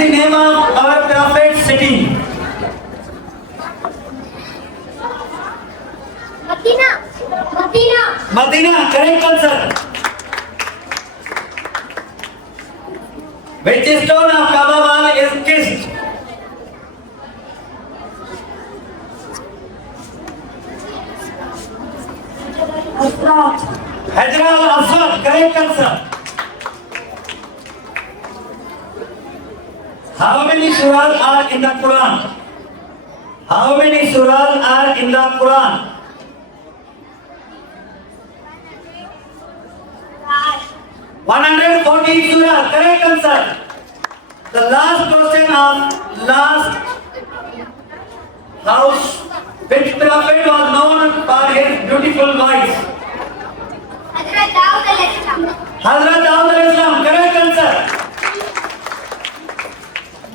the name of our prophet city? Madina. Madina. Medina, correct answer. Which stone of Kaaba wall is kissed? Hajar al-Aswad, correct answer. How many surahs are in the Quran? How many surahs are in the Quran? 114 surah, correct answer. The last question of last house, which prophet was known for his beautiful voice? Hazrat Daud alayhi salam. Hazrat Daud alayhi salam, correct answer.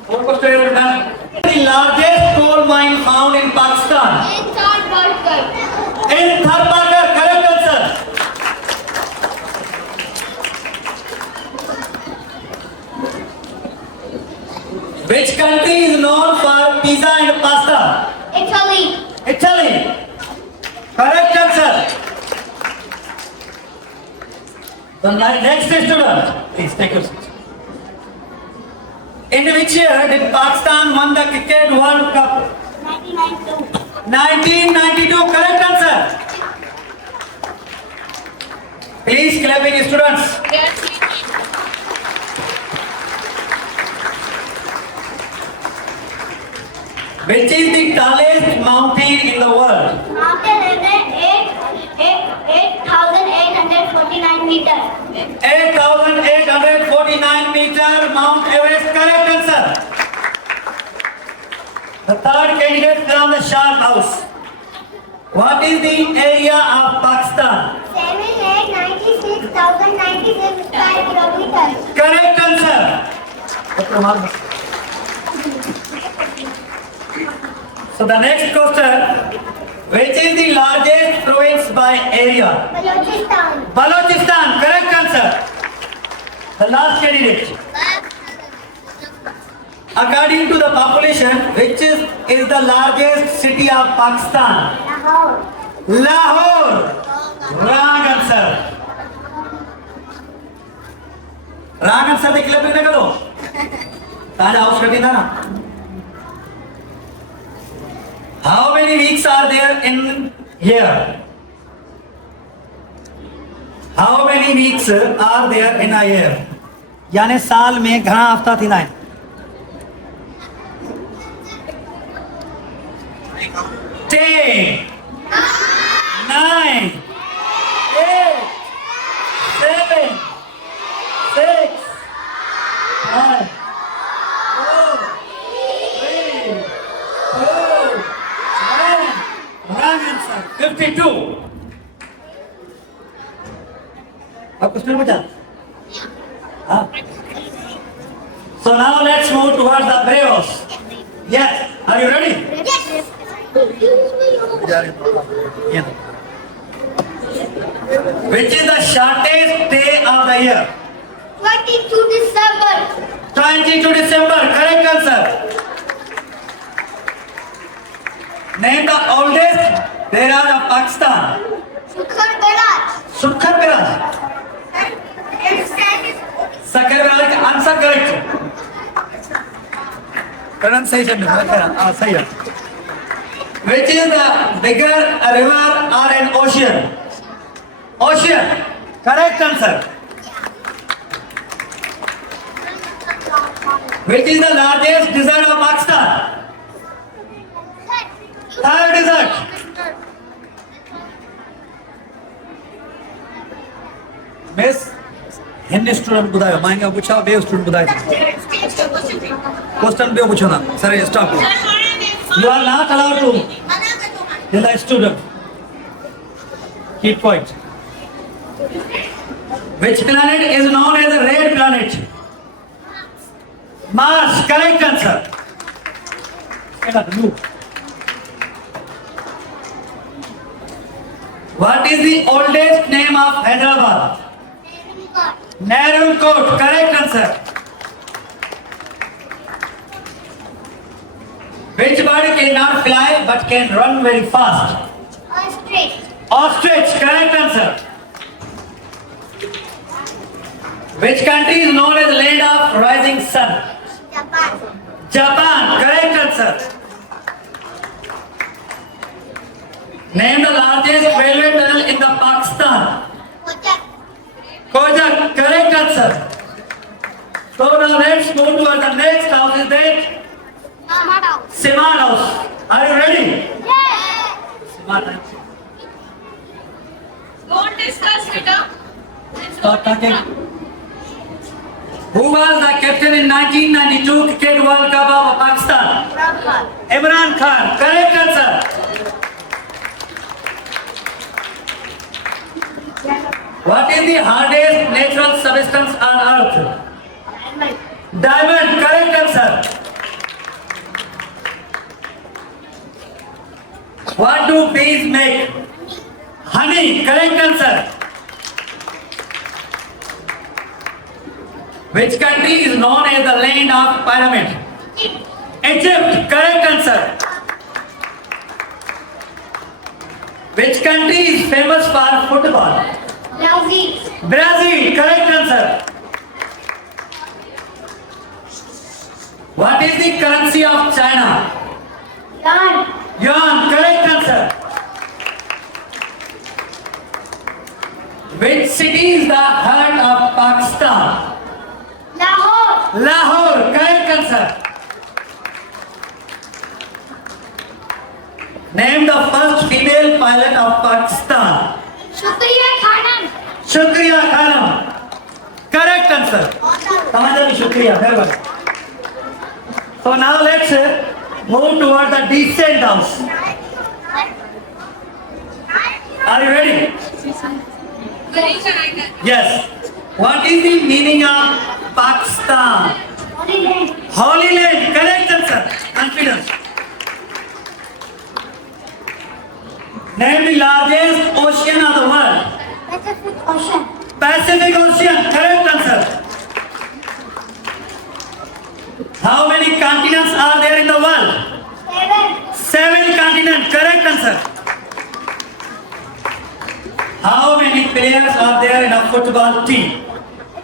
What question is done? The largest coal mine found in Pakistan? In Tharparkar. In Tharparkar, correct answer. Which country is known for pizza and pasta? Italy. Italy. Correct answer. The next student, please take your seat. In which year did Pakistan won the Cricket World Cup? 1992. 1992. Correct answer. Please clapping students. Which is the tallest mountain in the world? Mountain Everest 8,849 meters. 8,849 meter Mount Everest, correct answer. The third candidate from the Sharp House. What is the area of Pakistan? 7,96,096 square kilometers. Correct answer. So the next question, which is the largest province by area? Balochistan. Balochistan, correct answer. The last candidate. According to the population, which is the largest city of Pakistan? Lahore. Lahore. Wrong answer. Wrong answer the clip na karo. Tada house kati na. How many weeks are there in year? How many weeks are there in a year? यानी साल में घना हफ्ता थी ना 10 9 8 7 6 5 4 3 2 1 wrong answer 52 आपको student बचा हाँ so now let's move towards the Bravos. Yes, are you ready? Yes. Yeah. Which is the shortest day of the year? 22 December. 22 December, correct answer. Name the oldest Behraj of Pakistan. Sukhar Baraj. Sukhar Behraj. Sukhar Behraj का answer correct. Pronunciation सही है. Which is the bigger river or an ocean? Ocean. Correct answer. Which is the largest desert of Pakistan? Thar Desert. Miss, Hindi student बुधायो, मायने पूछा बे student बुधायो. Question बे पूछो ना. Sir, stop. You are not allowed to tell the student. Keep quiet. Which planet is known as the red planet? Mars, correct answer. What is the oldest name of Hyderabad? Nehru Court, correct answer. Which bird cannot fly but can run very fast? Ostrich. Ostrich, correct answer. Which country is known as the land of rising sun? Japan. Japan, correct answer. Name the largest railway tunnel in the Pakistan. Kojak. Kojak, correct answer. So now let's move towards the next house. Is that Mama. Siman house? Are you ready? Yes. Siman house. Don't discuss it. Stop talking. Who was the captain in 1992 Cricket World Cup of Pakistan? Rubber. Imran Khan, correct answer. What is the hardest natural substance on earth? Diamond, correct answer. What do bees make? Honey, correct answer. Which country is known as the land of pyramid? Egypt, correct answer. Which country is famous for football? Brazil. Brazil, correct answer. What is the currency of China? Yuan. Yuan, correct answer. Which city is the heart of Pakistan? Lahore. Lahore, correct answer. Name the first female pilot of Pakistan. Shukriya Khanum. Shukriya Khanum, correct answer. Tamam, Shukriya, very well. So now let's move toward the descent house. Are you ready? Very correct. Yes. What is the meaning of Pakistan? Holy Land. Holy Land, correct answer. Confidence. Name the largest ocean of the world. Pacific Ocean. Pacific Ocean, correct answer. How many continents are there in the world? 7. 7 continents, correct answer. How many players are there in a football team?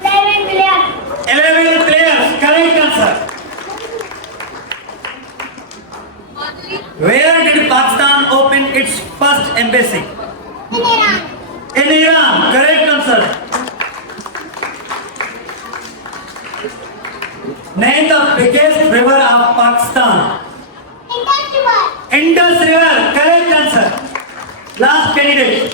11 billion. 11 players, correct answer. Where did Pakistan open its first embassy? In Iran. In Iran, correct answer. Name the biggest river of Pakistan. Indus River. Indus River, correct answer. Last candidate.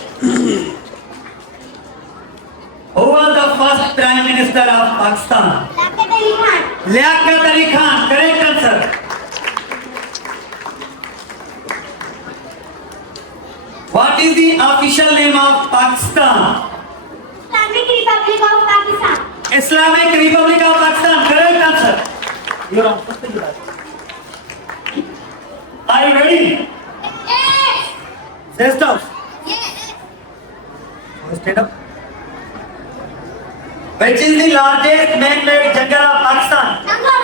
Who was the first Prime Minister of Pakistan? Liaquat Ali Khan. Liaquat Ali Khan, correct answer. What is the official name of Pakistan? Islamic Republic of Pakistan. Islamic Republic of Pakistan, correct answer. You're on. Are you ready? Yes. Rest up. Yes. Stand up. Which is the largest man-made jungle of Pakistan? Nanga.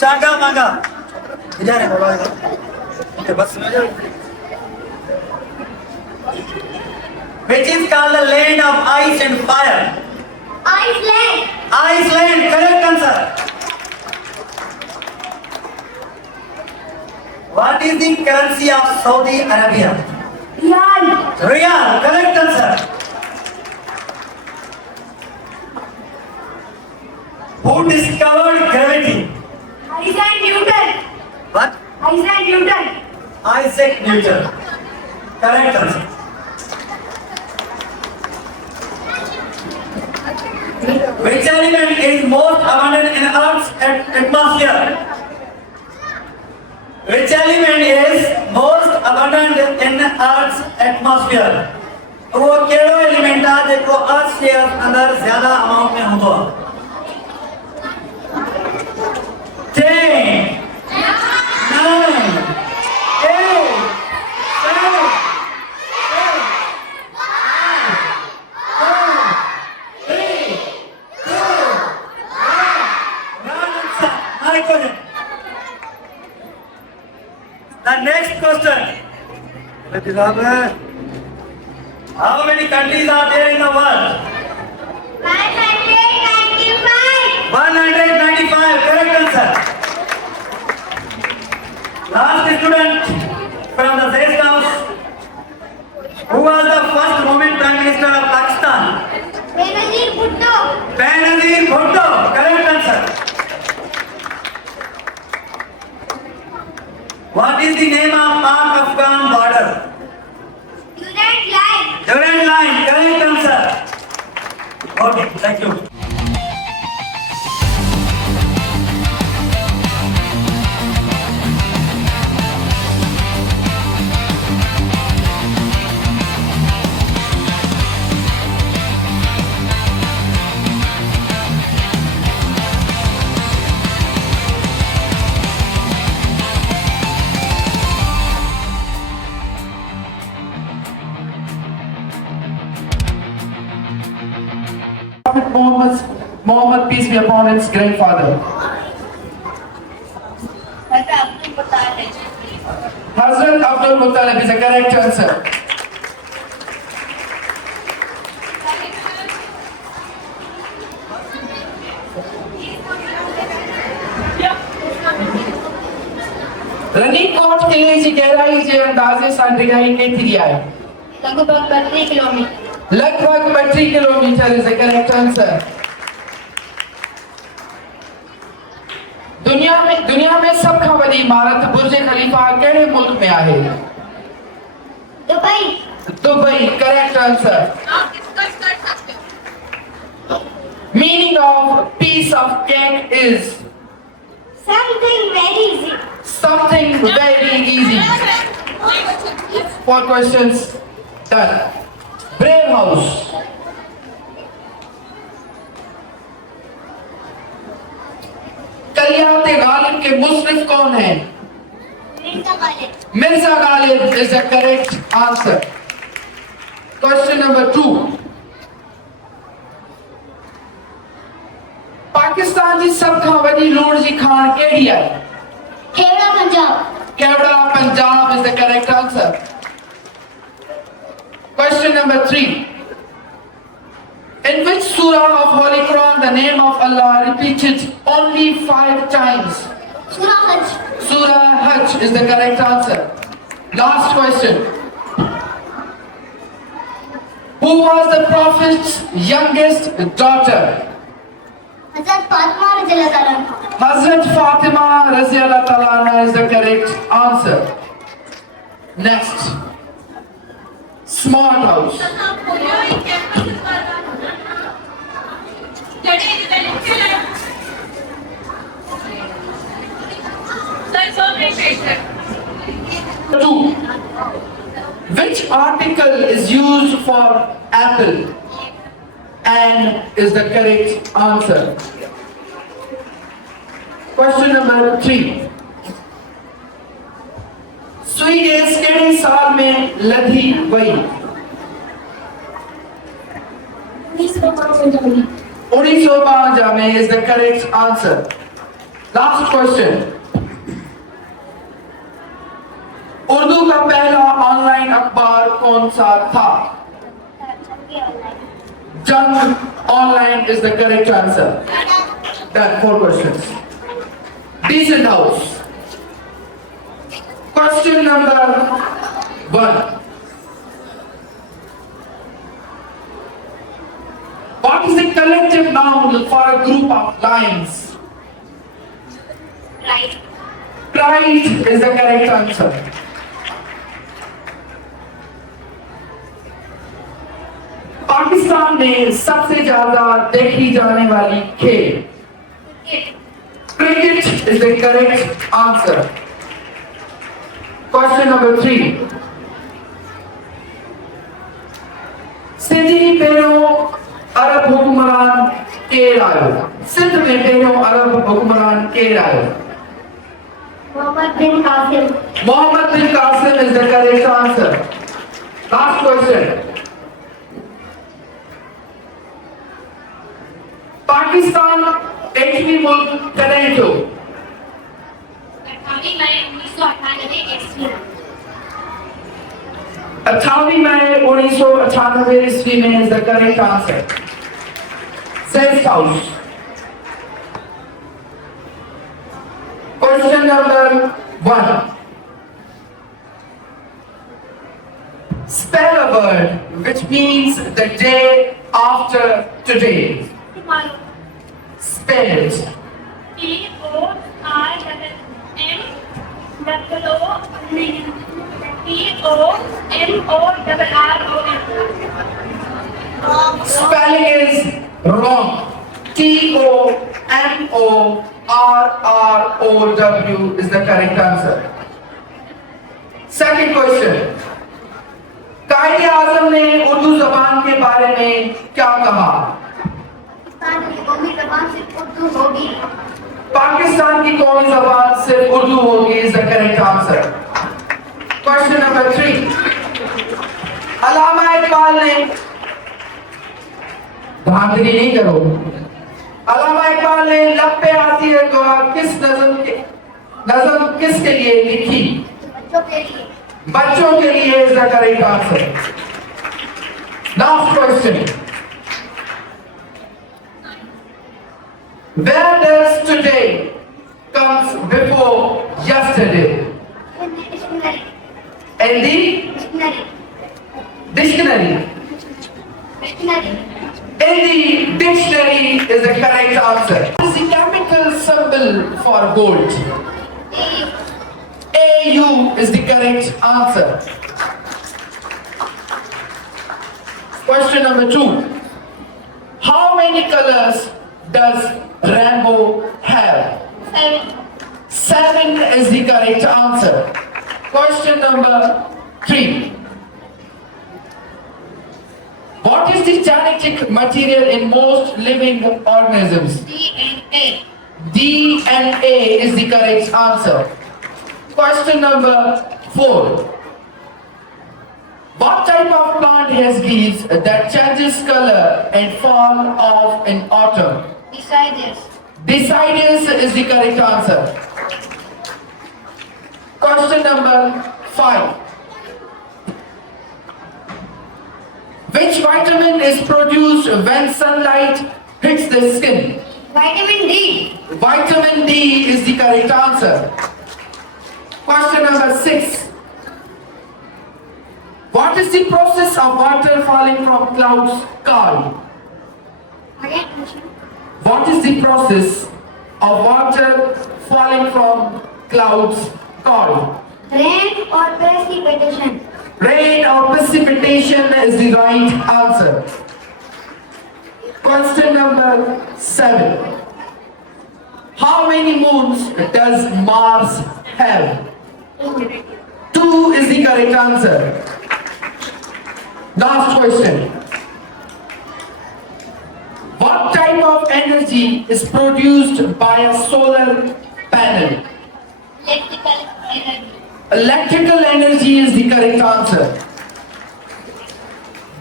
Changa Manga. इधर है बोलो इधर. Okay, बस सुनो जरा. Which is called the land of ice and fire? Iceland. Iceland, correct answer. What is the currency of Saudi Arabia? Riyal. Riyal, correct answer. Who discovered gravity? Isaac Newton. What? Isaac Newton. Isaac Newton. Correct answer. Which element is most abundant in Earth's atmosphere? Which element is most abundant in Earth's atmosphere? वो केड़ो element आ जेको अर्थ के अंदर ज्यादा amount में होतो आहे? 10, 9, 8, 7, 6, 5, 4, 3, 2, 1. How many countries are there in the world? 195. 195. Correct answer. Last student from the Zest House. Who was the first woman Prime Minister of Pakistan? Benazir Bhutto. Benazir Bhutto. Correct answer. What is the name of Pak-Afghan border? Durand Line. Durand Line. Correct answer. Okay, thank you. Prophet Muhammad, peace be upon his grandfather. Hazrat Abdul Muttalib is a correct answer. रनीकोट किले की गहराई जे अंदाजे सां डिघाई केतिरी आहे? लगभग 32 kilometre. लगभग 32 kilometre is the correct answer. दुनिया में सब खां वॾी इमारत बुर्ज खलीफा कहिड़े मुल्क में आहे? दुबई. दुबई. correct answer. आप डिस्कस कर सकते हो. Meaning of piece of cake is Something very easy. something very easy. 4 questions done. Brave House. कलियात Ghalib के मुस्लिफ कौन है? Mirza Ghalib. Mirza Ghalib is the correct answer. Question number 2. Pakistan जी सब खां वॾी लूण जी खाण कहिड़ी आहे? Khewda Punjab. Kevda, Punjab is the correct answer. Question number 3. In which surah of Holy Quran the name of Allah repeated only 5 times? Surah Hajj. Surah Hajj is the correct answer. Last question. Who was the Prophet's youngest daughter? Hazrat Fatima radhiyallahu anha. Hazrat Fatima Raziyallahu Ta'ala anha is the correct answer. Next. Smart House. Two. Which article is used for apple? And is the correct answer. Question number 3. सुई gas केड़े साल में लधी वई? 1952 में is the correct answer. Last question. Urdu का पहला online अखबार कौन सा था? Jung Online is the correct answer. Done. 4 questions. Decent House. Question number 1. What is the collective noun for a group of lions? Right. Pride is the correct answer. Pakistan में सबसे ज्यादा देखी जाने वाली खेल? Cricket is the correct answer. Question number 3. Sindhi पहिरियों अरब हुक्मरान केरु आयो? सिंध में पहिरियों अरब हुक्मरान केरु आयो? Muhammad bin Qasim. Muhammad bin Qasim is the correct answer. Last question. Pakistan एटमी मुल्क कॾहिं थियो? 28 मई 1998 ईस्वी. 28 मई 1998 ईस्वी में is the correct answer. Sense house. Question number 1. Spell a word which means the day after today. Tomorrow. Spell it. Spelling is wrong. Tomorrow is the correct answer. Second question. कायदे आजम ने उर्दू जबान के बारे में क्या कहा? पाकिस्तान की कौमी जबान सिर्फ उर्दू होगी। पाकिस्तान की कौमी जबान सिर्फ उर्दू होगी is the correct answer. Question number 3. अल्लामा इकबाल ने धांधली नहीं करो। अल्लामा इकबाल ने लब पे आती है दुआ किस नज़म किसके लिए लिखी? बच्चों के लिए। बच्चों के लिए is the correct answer. Last question. Where does today comes before yesterday? Dictionary. In the Dictionary. dictionary. Dictionary. In the dictionary is the correct answer. What is the chemical symbol for gold? A. AU is the correct answer. Question number 2. How many colors does rainbow have? 7. 7 is the correct answer. Question number 3. What is the genetic material in most living organisms? DNA. DNA is the correct answer. Question number 4. What type of plant has leaves that changes color and fall off in autumn? Deciduous. Deciduous is the correct answer. Question number 5. Which vitamin is produced when sunlight hits the skin? Vitamin D. Vitamin D is the correct answer. Question number 6. What is the process of water falling from clouds called? Again. What is the process of water falling from clouds called? Rain or precipitation. Rain or precipitation is the right answer. Question number 7. How many moons does Mars have? 2 is the correct answer. Last question. What type of energy is produced by a solar panel? Electrical energy. Electrical energy is the correct answer.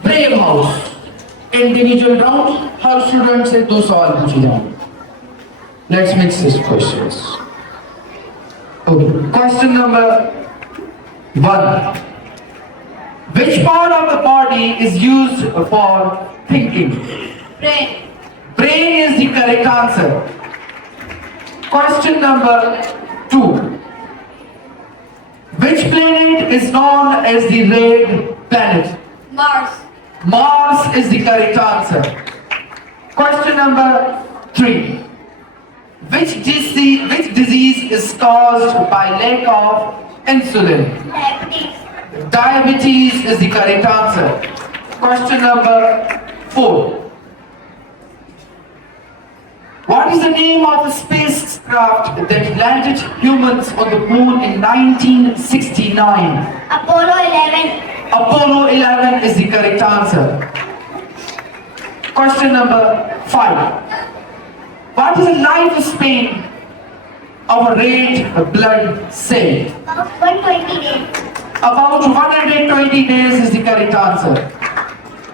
Brave House. Individual round. Her student से 2 सवाल पूछे जाएंगे. Let's mix these questions. Okay. Question number 1. Which part of the body is used for thinking? Brain. Brain is the correct answer. Question number 2. Which planet is known as the red planet? Mars. Mars is the correct answer. Question number 3. Which disease is caused by lack of insulin? Diabetes. Diabetes is the correct answer. Question number 4. What is the name of the spacecraft that landed humans on the moon in 1969? Apollo 11. Apollo 11 is the correct answer. Question number 5. What is the lifespan of a red blood cell? About 120 days. About 120 days is the correct answer.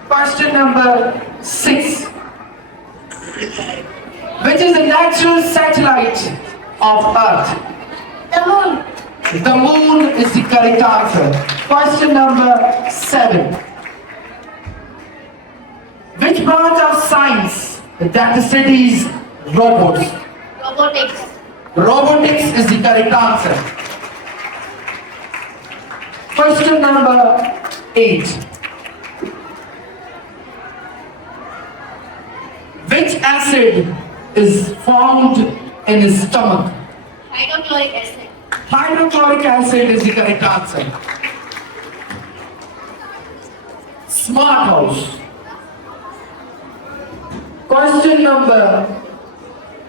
Question number 6. Which is the natural satellite of Earth? The moon. The moon is the correct answer. Question number 7. Which branch of science that studies robots? Robotics. Robotics is the correct answer. Question number 8. Which acid is found in the stomach? Hydrochloric acid. Hydrochloric acid is the correct answer. Smart house. Question number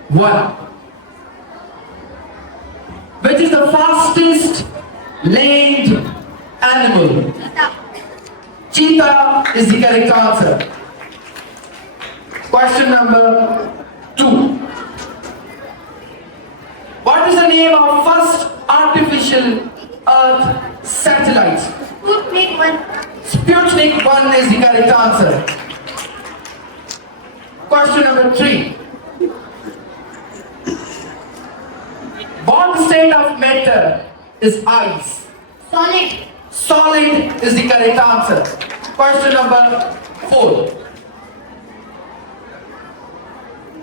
1. Which is the fastest land animal? Cheetah is the correct answer. Question number 2. What is the name of first artificial Earth satellite? Sputnik 1. Sputnik 1 is the correct answer. Question number 3. What state of matter is ice? Solid. Solid is the correct answer. Question number 4.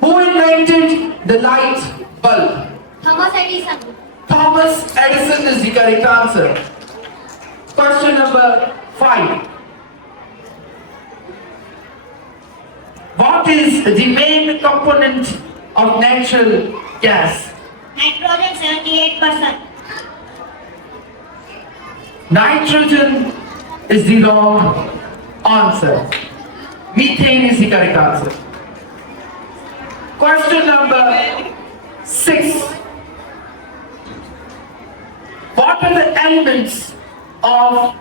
Who invented the light bulb? Thomas Edison. Thomas Edison is the correct answer. Question number 5. What is the main component of natural gas? Nitrogen 78%. Nitrogen is the wrong answer. Methane is the correct answer. Question number 6. What are the elements of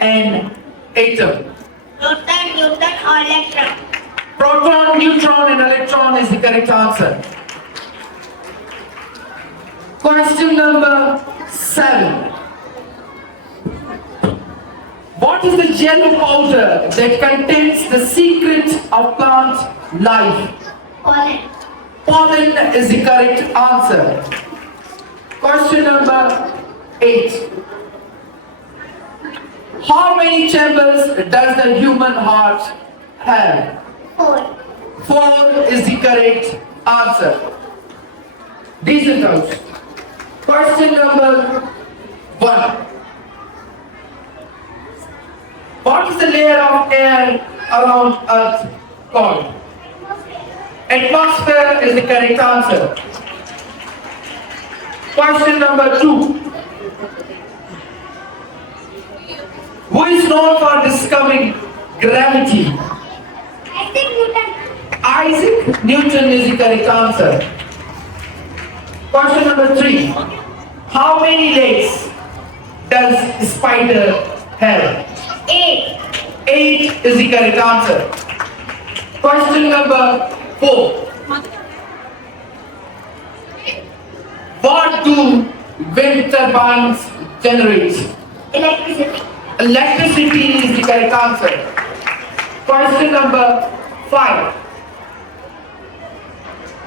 an atom? Proton, neutron or electron. Proton, neutron and electron is the correct answer. Question number 7. What is the yellow powder that contains the secret of plant life? Pollen. Pollen is the correct answer. Question number 8. How many chambers does the human heart have? 4. 4 is the correct answer. Decent house. Question number 1. What is the layer of air around Earth called? Atmosphere is the correct answer. Question number 2. Who is known for discovering gravity? Isaac Newton. Isaac Newton is the correct answer. Question number 3. How many legs does a spider have? 8. 8 is the correct answer. Question number 4. What do wind turbines generate? Electricity. Electricity is the correct answer. Question number 5.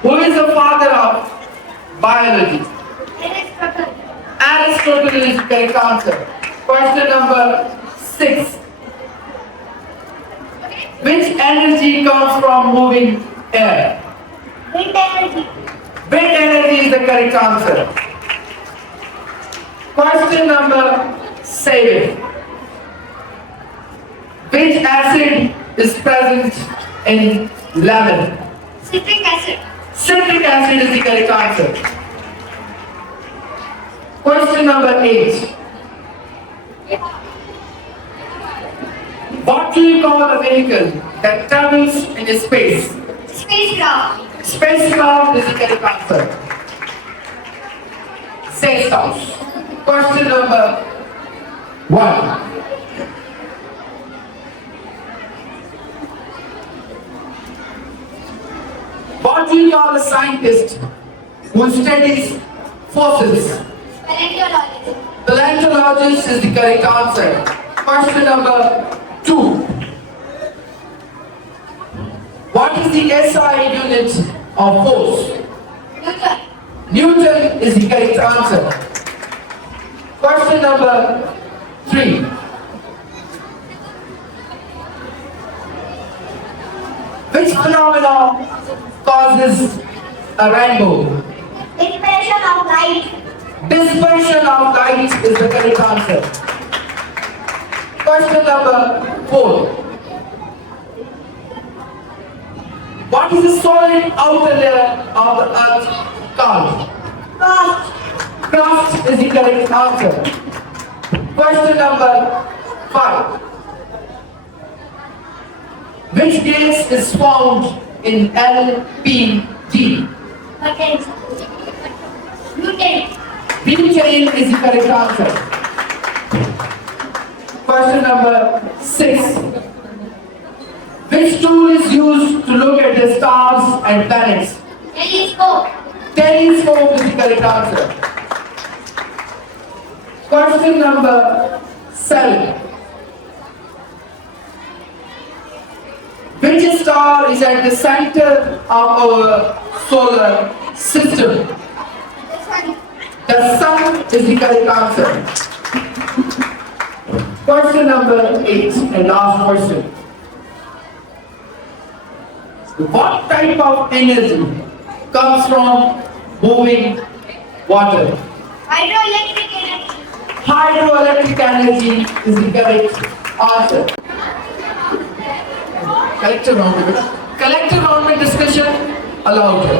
Who is the father of biology? Aristotle. Aristotle is the correct answer. Question number 6. Which energy comes from moving air? Wind energy. Wind energy is the correct answer. Question number 7. Which acid is present in lemon? Citric acid. Citric acid is the correct answer. Question number 8. What do you call a vehicle that travels in space? Spacecraft. Spacecraft is the correct answer. Safe house. Question number 1. What do you call a scientist who studies fossils? Paleontologist. Paleontologist is the correct answer. Question number 2. What is the SI unit of force? Newton. Newton is the correct answer. Question number 3. Which phenomenon causes a rainbow? Dispersion of light. Dispersion of light is the correct answer. Question number 4. What is the solid outer layer of the earth called? Crust. Crust is the correct answer. Question number 5. Which gas is found in LPG? Mutants. Mutant. Butane is the correct answer. Question number 6. Which tool is used to look at the stars and planets? Telescope. Telescope is the correct answer. Question number 7. Which star is at the center of our solar system? The sun. The sun is the correct answer. Question number 8 and last question. What type of energy comes from moving water? Hydroelectric energy. Hydroelectric energy is the correct answer. Collective round में discussion allowed है.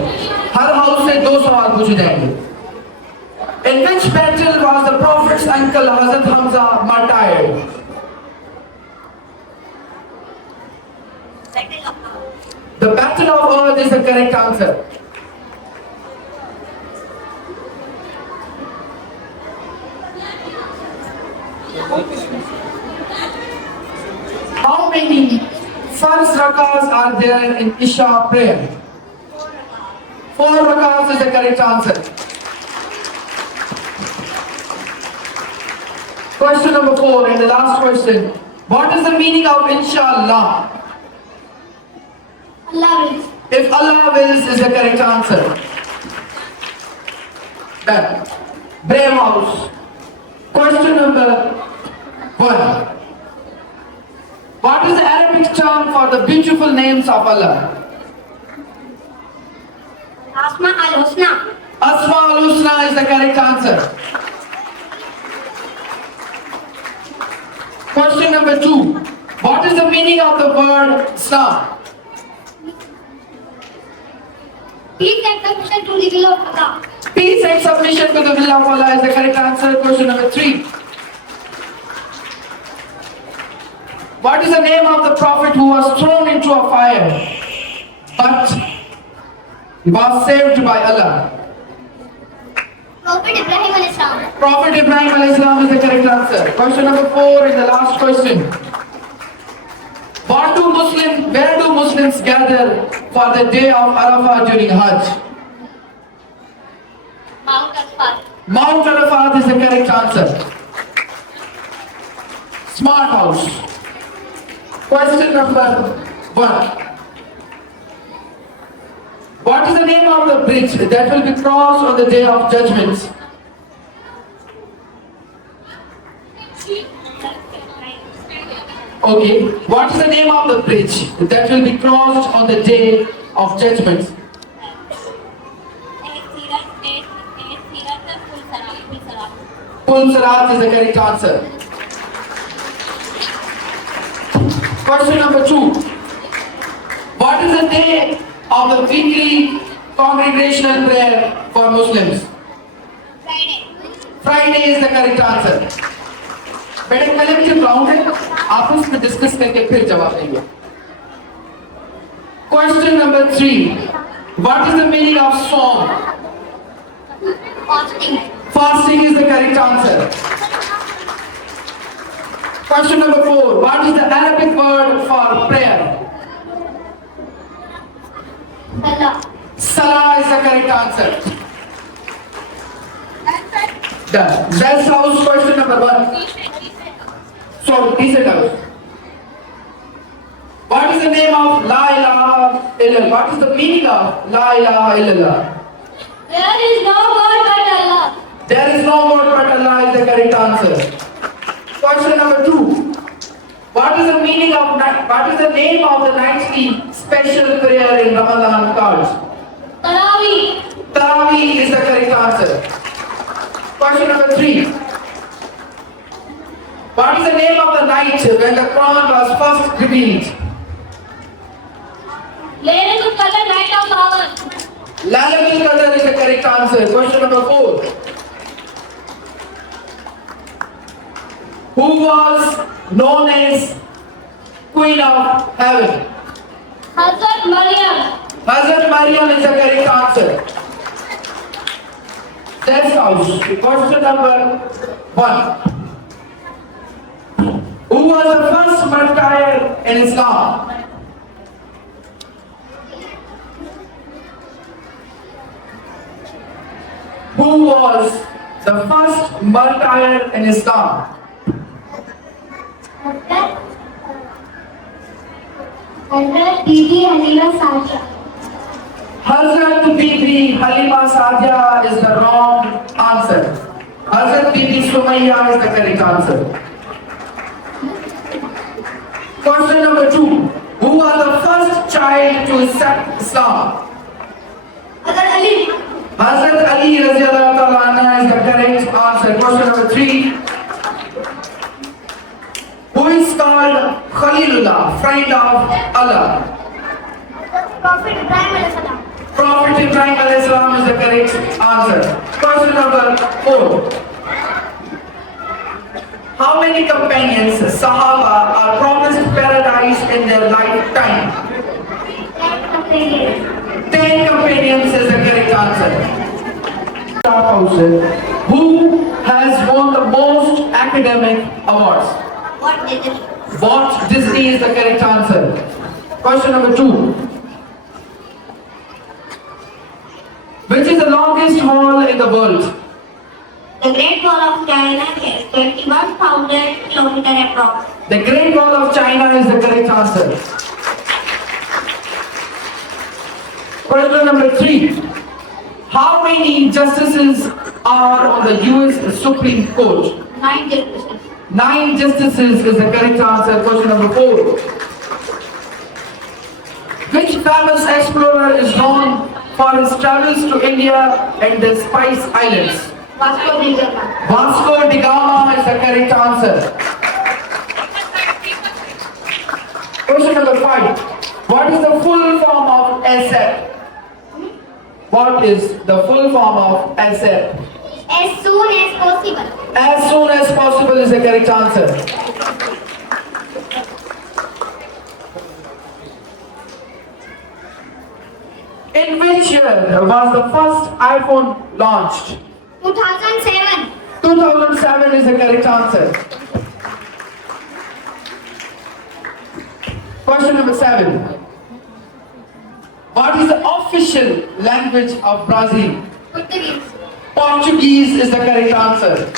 हर house से 2 सवाल पूछे जाएंगे. In which battle was the Prophet's uncle Hazrat Hamza martyred? The Battle of Uhud is the correct answer. How many first rakahs are there in Isha prayer? 4 rakahs is the correct answer. Question number 4 and the last question. What is the meaning of Inshallah? Allah wills. If Allah wills is the correct answer. Done. Brave House. Question number 1. What is the Arabic term for the beautiful names of Allah? Asma al-Husna. Asma al-Husna is the correct answer. Question number 2. What is the meaning of the word Islam? Peace and submission to the will of Allah. Peace and submission to the will of Allah is the correct answer. Question number 3. What is the name of the prophet who was thrown into a fire but he was saved by Allah? Prophet Ibrahim al-Islam. Prophet Ibrahim alayhi salam is the correct answer. Question number 4 is the last question. Where do Muslims gather for the day of Arafah during Hajj? Mount Arafat. Mount Arafat is the correct answer. Smart House. Question number 1. What is the name of the bridge that will be crossed on the day of judgment? Okay. What is the name of the bridge that will be crossed on the day of judgment? Pul Sarat is the correct answer. Question number 2. What is the day of the weekly congregational prayer for Muslims? Friday. Friday is the correct answer. बेटे collective round है, आपस में discuss करके फिर जवाब देंगे. Question number 3. What is the meaning of song? Fasting. Fasting is the correct answer. Question number 4. What is the Arabic word for prayer? Allah. Salah is the correct answer. Done. That's house question number 1. So, decent house. What is the name of La ilaha illallah? What is the meaning of La ilaha illallah? There is no God but Allah. There is no God but Allah is the correct answer. Question number 2. What is the meaning of what is the name of the nightly special prayer in Ramadan cards? Tarawih. Tarawih is the correct answer. Question number 3. What is the name of the night when the Quran was first revealed? Laylatul Qadr, night of power. Laylatul Qadr is the correct answer. Question number 4. Who was known as Queen of Heaven? Hazrat Maryam. Hazrat Maryam is the correct answer. That's house. Question number 1. Who was the first martyr in Islam? Who was the first martyr in Islam? Hazrat Bibi Halima Saadia. Hazrat Bibi Halima Saadia is the wrong answer. Hazrat Bibi Sumayya is the correct answer. Question number 2. Who was the first child to accept Islam? Hazrat Ali. Hazrat Ali Raziyallahu Ta'ala Anha is the correct answer. Question number 3. Who is called Khalilullah, friend of Allah? Prophet Ibrahim alayhi salam. Prophet Ibrahim alayhi salam is the correct answer. Question number 4. How many companions, Sahaba, are promised paradise in their lifetime? 10 companions is the correct answer. Who has won the most academic awards? What is it? Walt Disney is the correct answer. Question number 2. Which is the longest wall in the world? The Great Wall of China is 21,000 kilometers approx. The Great Wall of China is the correct answer. Question number 3. How many justices are on the US Supreme Court? 9 justices. 9 justices is the correct answer. Question number 4. Which famous explorer is known for his travels to India and the Spice Islands? Vasco da Gama. Vasco da Gama is the correct answer. Question number 5. What is the full form of ASAP? What is the full form of ASAP? As soon as possible. As soon as possible is the correct answer. In which year was the first iPhone launched? 2007. 2007 is the correct answer. Question number 7. What is the official language of Brazil? Portuguese. Portuguese is the correct answer.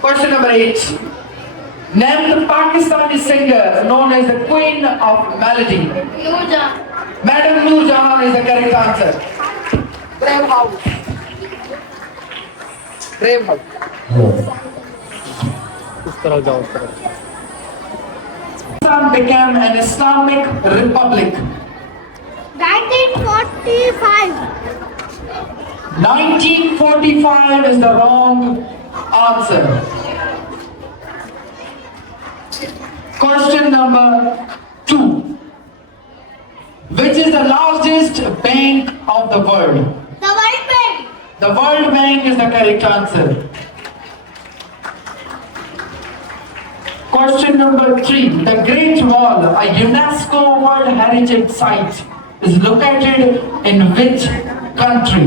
Question number 8. Name the Pakistani singer known as the Queen of Melody. Nurjan. Madam Noor Jahan is the correct answer. Brave House. Brave House. Pakistan became an Islamic republic. 1945. 1945 is the wrong answer. Question number 2. Which is the largest bank of the world? The World Bank. The World Bank is the correct answer. Question number 3. The Great Wall, a UNESCO World Heritage Site, is located in which country?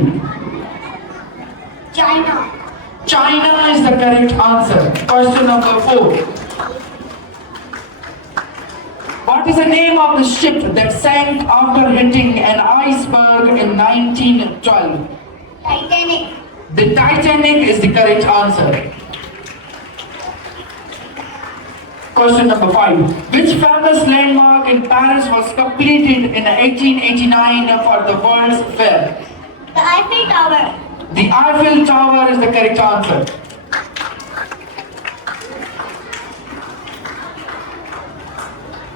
China. China is the correct answer. Question number 4. What is the name of the ship that sank after hitting an iceberg in 1912? Titanic. The Titanic is the correct answer. Question number 5. Which famous landmark in Paris was completed in 1889 for the World's Fair? The Eiffel Tower. The Eiffel Tower is the correct answer.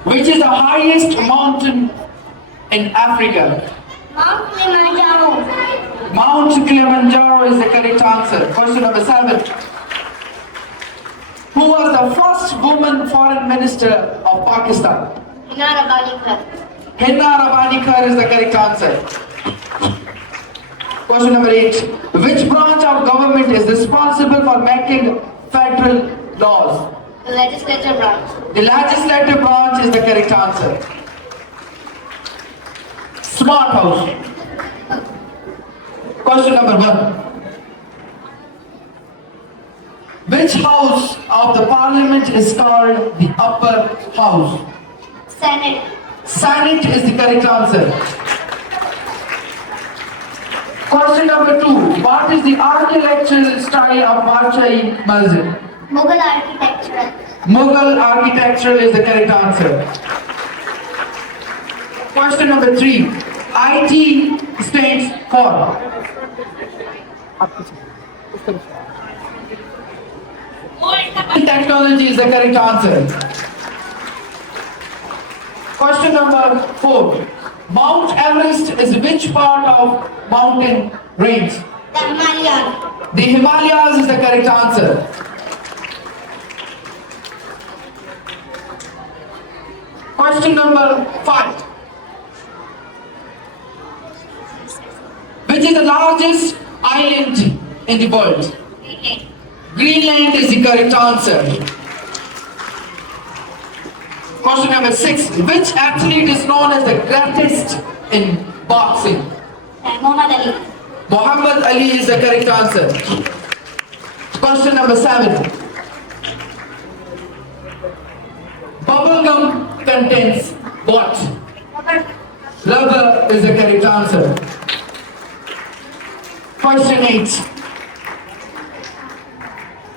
Which is the highest mountain in Africa? Mount Kilimanjaro. Mount Kilimanjaro is the correct answer. Question number 7. Who was the first woman foreign minister of Pakistan? Inara Balikar. Henna Rabanikar is the correct answer. Question number 8. Which branch of government is responsible for making federal laws? The legislative branch. The legislative branch is the correct answer. Smart house. Question number 1. Which house of the parliament is called the upper house? Senate. Senate is the correct answer. Question number 2. What is the architectural style of Marchai Masjid? Mughal architectural. Mughal architectural is the correct answer. Question number 3. IT stands for? Technology is the correct answer. Question number 4. Mount Everest is which part of mountain range? The Himalayas. The Himalayas is the correct answer. Question number 5. Which is the largest island in the world? Greenland is the correct answer. Question number 6. Which athlete is known as the greatest in boxing? Muhammad Ali. Muhammad Ali is the correct answer. Question number 7. Bubblegum contains what? Rubber is the correct answer. Question 8.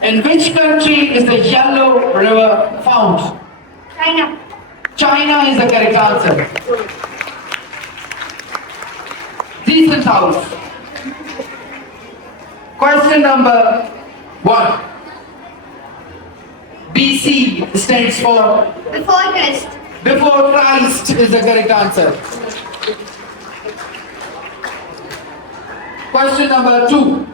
In which country is the Yellow River found? China. China is the correct answer. Decent house. Question number 1. BC stands for? Before Christ. Before Christ is the correct answer. Question number 2.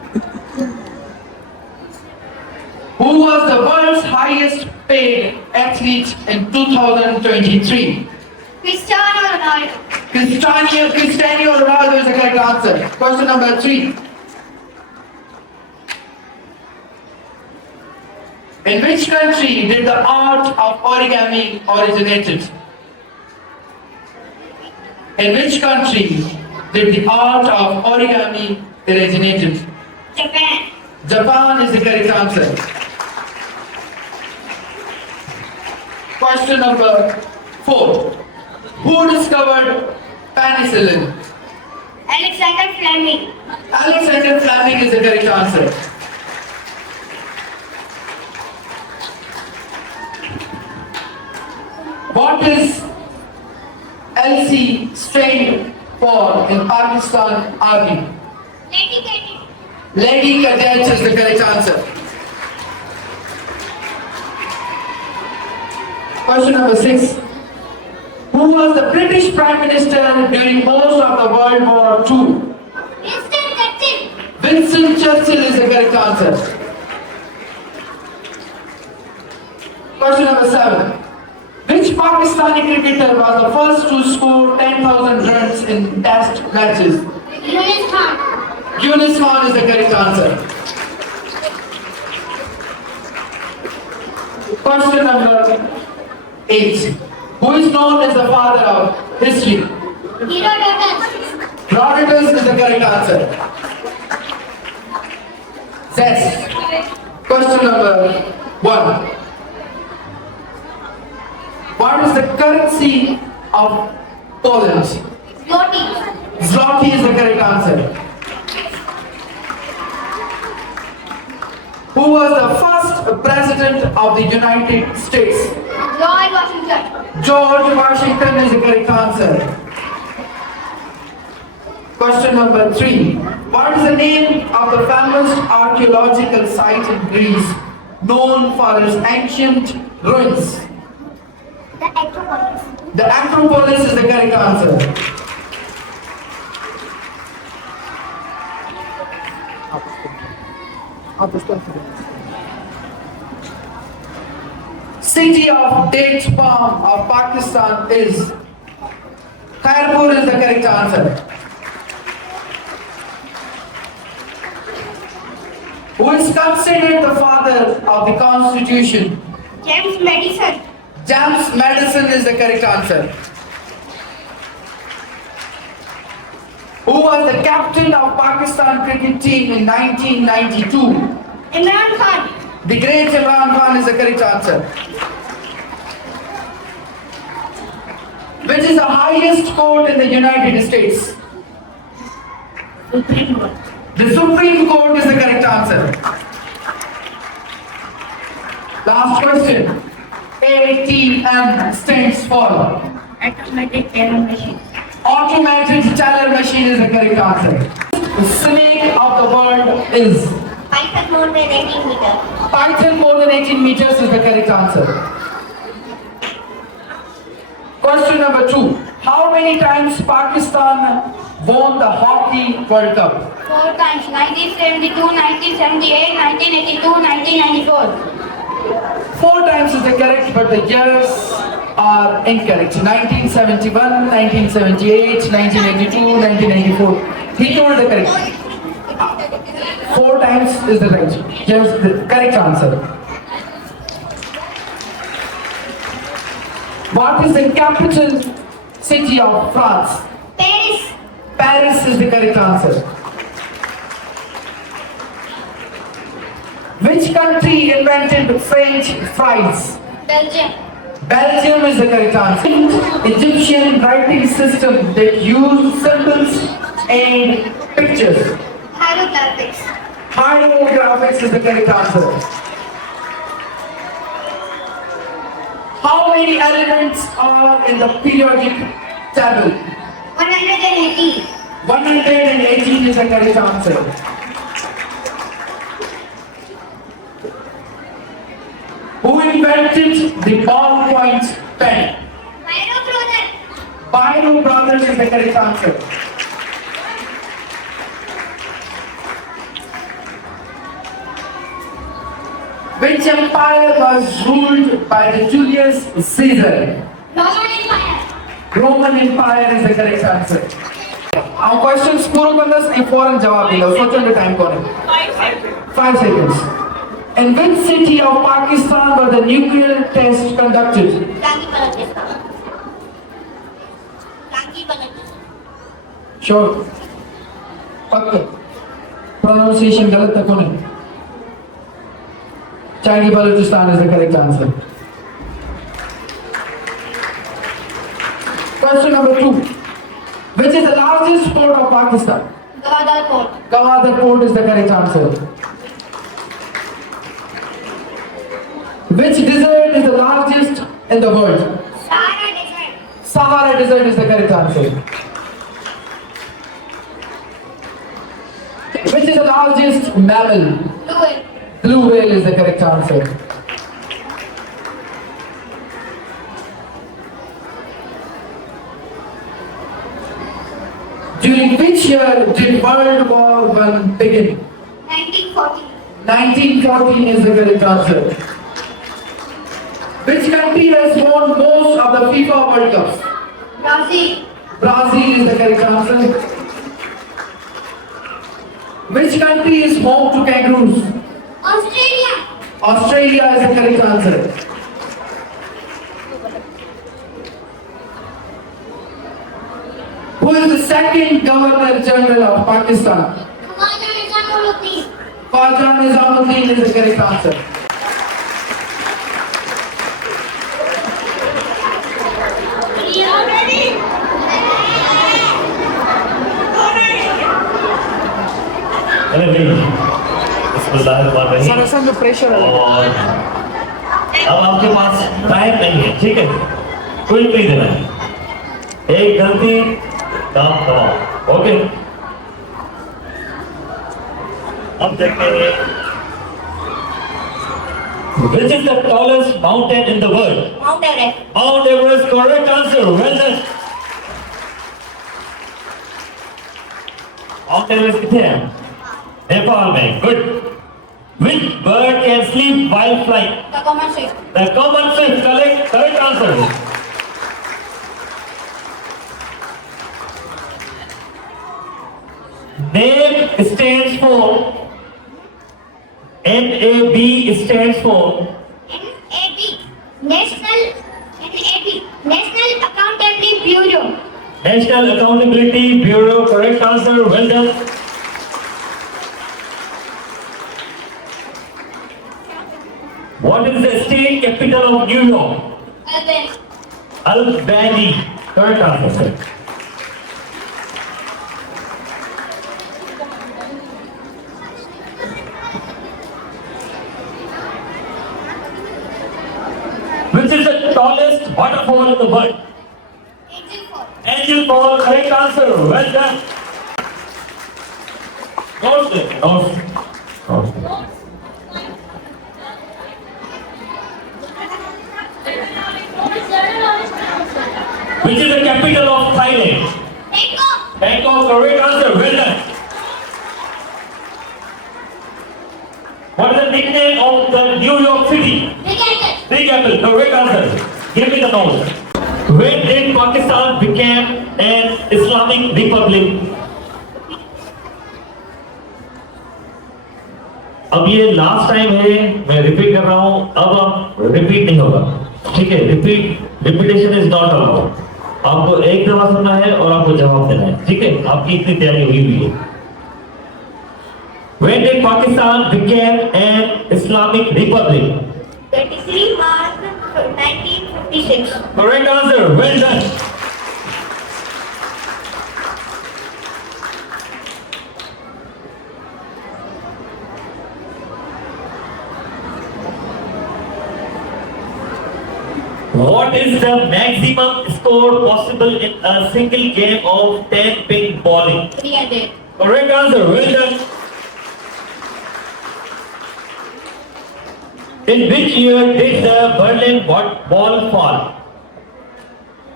Who was the world's highest paid athlete in 2023? Cristiano Ronaldo. Cristiano Ronaldo is the correct answer. Question number 3. In which country did the art of origami originated? In which country did the art of origami originated? Japan. Japan is the correct answer. Question number 4. Who discovered penicillin? Alexander Fleming. Alexander Fleming is the correct answer. What is LC stand for in Pakistan Army? Lady Cadet. Lady Cadet is the correct answer. Question number 6. Who was the British Prime Minister during most of the World War II? Winston Churchill. Winston Churchill is the correct answer. Question number 7. Which Pakistani cricketer was the first to score 10,000 runs in test matches? Yunus Khan. Yunus Khan is the correct answer. Question number 8. Who is known as the father of history? Herodotus. Herodotus is the correct answer. Zest. Question number 1. What is the currency of Poland? Zloty. Zloty is the correct answer. Who was the first president of the United States? George Washington. George Washington is the correct answer. Question number 3. What is the name of the famous archaeological site in Greece known for its ancient ruins? The Acropolis. The Acropolis is the correct answer. City of date palm of Pakistan is Khairpur is the correct answer. Who is considered the father of the Constitution? James Madison. James Madison is the correct answer. Who was the captain of Pakistan cricket team in 1992? Imran Khan. The great Imran Khan is the correct answer. Which is the highest court in the United States? Supreme Court. The Supreme Court is the correct answer. Last question. ATM stands for Automatic teller machine. automatic teller machine is the correct answer. The snake of the world is Python more than 18 meters. Python more than 18 meters is the correct answer. Question number 2. How many times Pakistan won the Hockey World Cup? 4 times. 1972, 1978, 1982, 1994. 4 times is the correct, but the years are incorrect. 1971, 1978, 1982, 1994. He told the correct. 4 times is the right. Yes, the correct answer. What is the capital city of France? Paris. Paris is the correct answer. Which country invented French fries? Belgium. Belgium is the correct answer. Egyptian writing system that used symbols and pictures. Hieroglyphics. Hieroglyphics is the correct answer. How many elements are in the periodic table? 180. 118 is the correct answer. Who invented the ballpoint pen? Biro brother. Biro brothers is the correct answer. Which empire was ruled by the Julius Caesar? Roman Empire. Roman Empire is the correct answer. Our questions पूरा करना है फौरन जवाब देगा सोचने का time कौन है 5 seconds. In which city of Pakistan were the nuclear tests conducted? Kangi Balochistan. Kangi Balochistan. Sure. पक्का. Pronunciation गलत तक होने. Changi Balochistan is the correct answer. Question number 2. Which is the largest port of Pakistan? Gwadar Port. Gwadar Port is the correct answer. Which desert is the largest in the world? Sahara Desert. Sahara Desert is the correct answer. Which is the largest mammal? Blue Whale. Blue whale is the correct answer. During which year did World War I begin? 1940. 1914 is the correct answer. Which country has won most of the FIFA World Cups? Brazil. Brazil is the correct answer. Which country is home to kangaroos? Australia. Australia is the correct answer. Who is the second Governor General of Pakistan? Khwaja Nizamuddin. Khwaja Nizamuddin is the correct answer. अरे नहीं बिस्मिल्लाहिर्रहमानिर्रहीम pressure और अब आपके पास time नहीं है ठीक है कोई नहीं देना है एक गलती काम खराब ओके अब देखते हैं Which is the tallest mountain in the world? Mount Everest. Mount Everest, correct answer. Well done. Mount Everest किथे है? नेपाल में. Good. Which bird can sleep while flying? The common swift. The common swift. Correct answer. NAB stands for. NAB stands for. NAB. National Accountability Bureau. National Accountability Bureau. Correct answer. Well done. What is the state capital of New York? Albany. Albany. Correct answer, sir. Which is the tallest waterfall in the world? Angel Fall. Angel Fall. Correct answer. Well done. Notes. Which is the capital of Thailand? Bangkok. Bangkok. Correct answer. Well done. What is the nickname of the New York City? Big Apple. Big Apple. Correct answer. Give me the notes. When did Pakistan become an Islamic republic? अब ये last time है, मैं repeat कर रहा हूँ. अब repeat नहीं होगा, ठीक है? Repetition is not allowed. आपको एक दफा सुनना है और आपको जवाब देना है, ठीक है? आपकी इतनी तैयारी हुई हुई है. When did Pakistan become an Islamic republic? 23 March 1956. Correct answer. Well done. What is the maximum score possible in a single game of 10 pin bowling? 300. Correct answer. Well done. In which year did the Berlin Wall fall?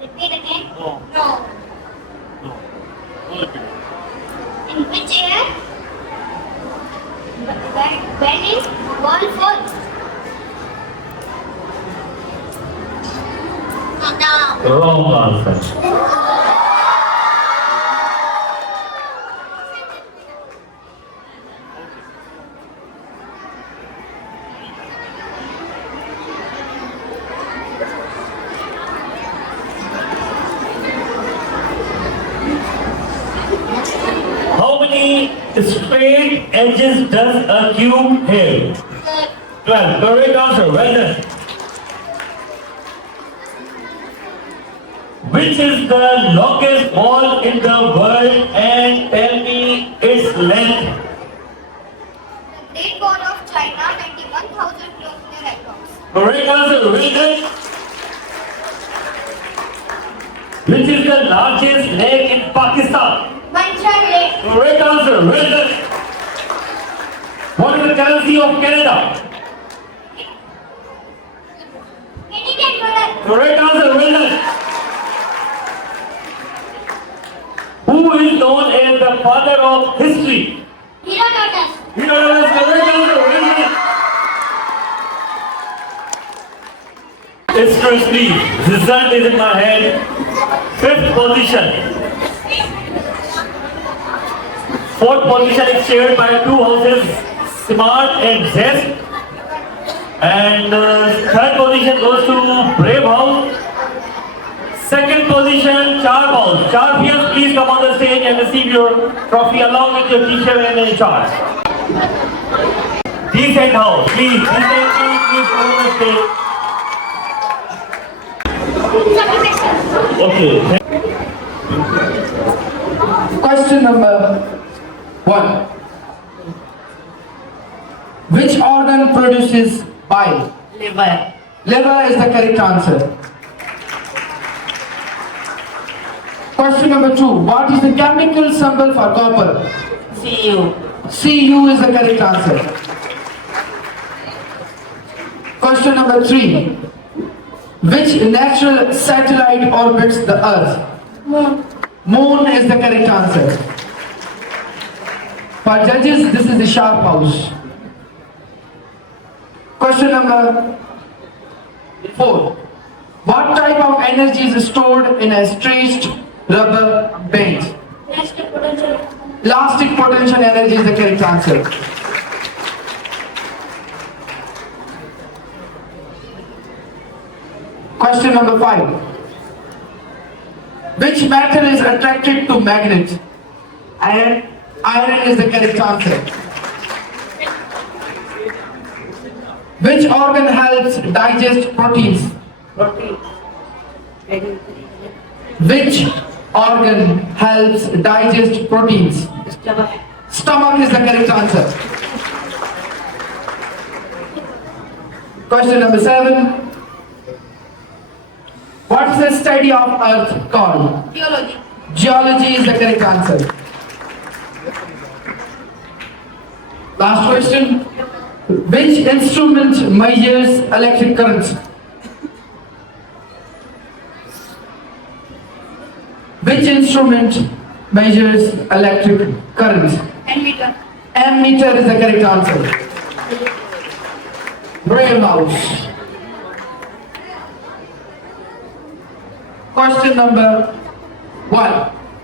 Repeat again. No. No. In which year? Berlin Wall fall. No. Wrong answer. How many straight edges does a cube have? 12. Correct answer. Well done. Which is the longest wall in the world and tell me its length? The Great Wall of China, 91,000 kilometers across. Correct answer. Well done. Which is the largest lake in Pakistan? Manchar Lake. Correct answer. Well done. What is the currency of Canada? Canadian dollar. Correct answer. Well done. Who is known as the father of history? Herodotus. Herodotus. Correct answer. Well done. Strangely, result is in my head. 5th position. 4th position is shared by 2 houses, Smart and Zest. And 3rd position goes to Brave House. 2nd position, Charm House. Champions, please come on the stage and receive your trophy along with your t-shirt and charge. Decent House, please come on the stage. Okay. Question number 1. Which organ produces bile? Liver. Liver is the correct answer. Question number 2. What is the chemical symbol for copper? CU. Cu is the correct answer. Question number 3. Which natural satellite orbits the Earth? Moon. Moon is the correct answer. For judges, this is the sharp house. Question number 4. What type of energy is stored in a stretched rubber band? Elastic potential. Elastic potential energy is the correct answer. Question number 5. Which metal is attracted to magnet? Iron. Iron is the correct answer. Which organ helps digest proteins? Which organ helps digest proteins? Stomach is the correct answer. Question number 7. What is the study of Earth called? Geology. Geology is the correct answer. Last question. Which instrument measures electric current? Which instrument measures electric current? Ammeter. Ammeter is the correct answer. Brave House. Question number 1.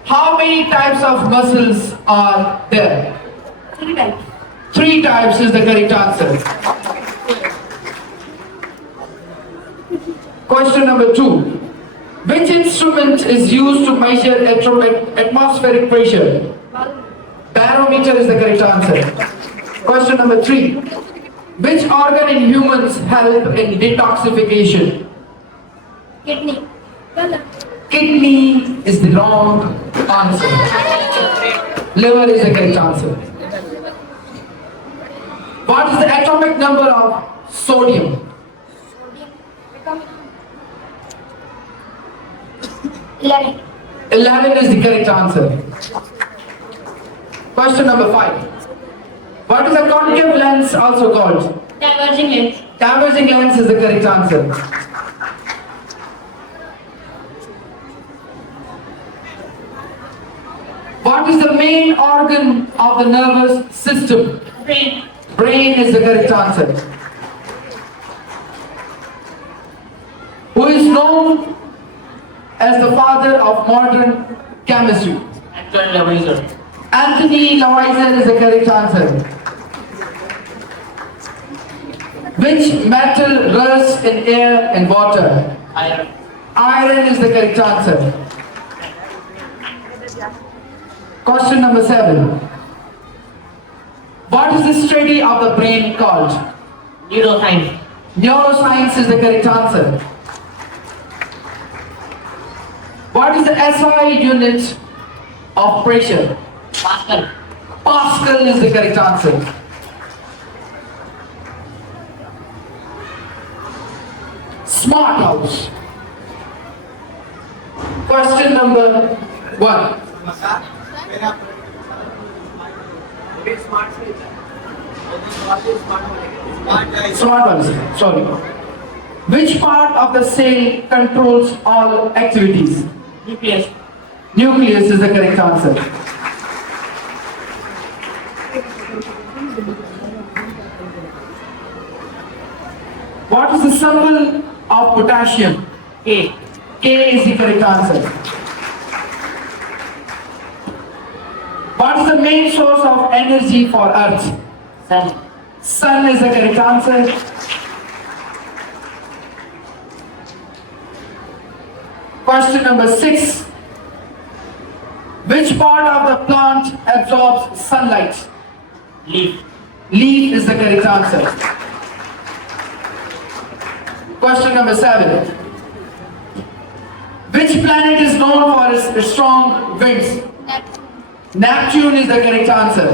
How many types of muscles are there? 3 types. 3 types is the correct answer. Question number 2. Which instrument is used to measure atmospheric pressure? Barometer is the correct answer. Question number 3. Which organ in humans help in detoxification? Kidney. Kidney is the wrong answer. Liver is the correct answer. What is the atomic number of sodium? 11. 11 is the correct answer. Question number 5. What is a concave lens also called? Diverging lens. Diverging lens is the correct answer. What is the main organ of the nervous system? Brain. Brain is the correct answer. Who is known as the father of modern chemistry? Antoine Lavoisier. Anthony Lavoisier is the correct answer. Which metal rusts in air and water? Iron. Iron is the correct answer. Question number 7. What is the study of the brain called? Neuroscience. Neuroscience is the correct answer. What is the SI unit of pressure? Pascal. Pascal is the correct answer. Smart house. Question number 1. Smart ones. Sorry. Which part of the cell controls all activities? Nucleus. Nucleus is the correct answer. What is the symbol of potassium? K. K is the correct answer. What is the main source of energy for Earth? Sun. Sun is the correct answer. Question number 6. Which part of the plant absorbs sunlight? Leaf. Leaf is the correct answer. Question number 7. Which planet is known for its strong winds? Neptune is the correct answer.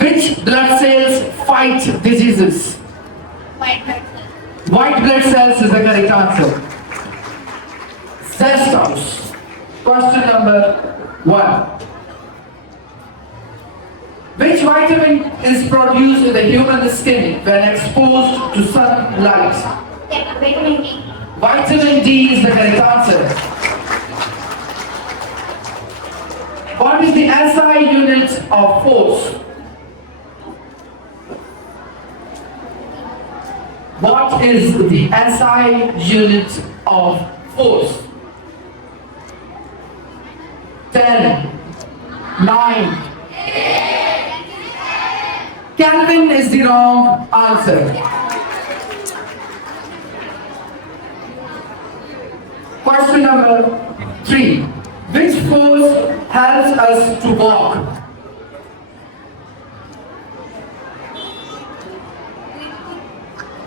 Which blood cells fight diseases? White blood cells. White blood cells is the correct answer. Zest House. Question number 1. Which vitamin is produced in the human skin when exposed to sunlight? Vitamin D. Vitamin D is the correct answer. What is the SI unit of force? What is the SI unit of force? 10, 9. Kelvin is the wrong answer. Question number 3. Which force helps us to walk?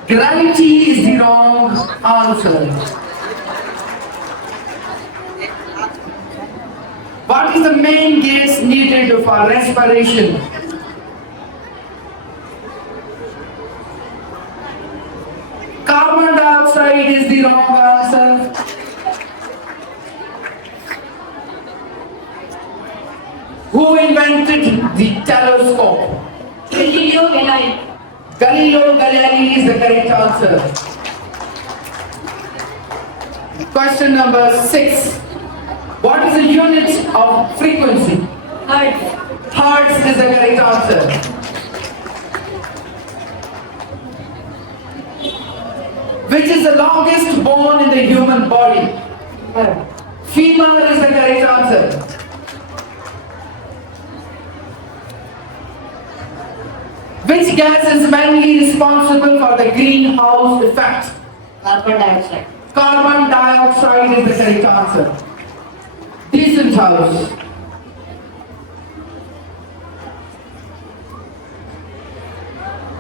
Gravity is the wrong answer. What is the main gas needed for respiration? Carbon dioxide is the wrong answer. Who invented the telescope? Galileo Galilei. Galileo Galilei is the correct answer. Question number 6. What is the unit of frequency? Hertz. Hertz is the correct answer. Which is the longest bone in the human body? Femur is the correct answer. Which gas is mainly responsible for the greenhouse effect? Carbon dioxide. Carbon dioxide is the correct answer. Decent house.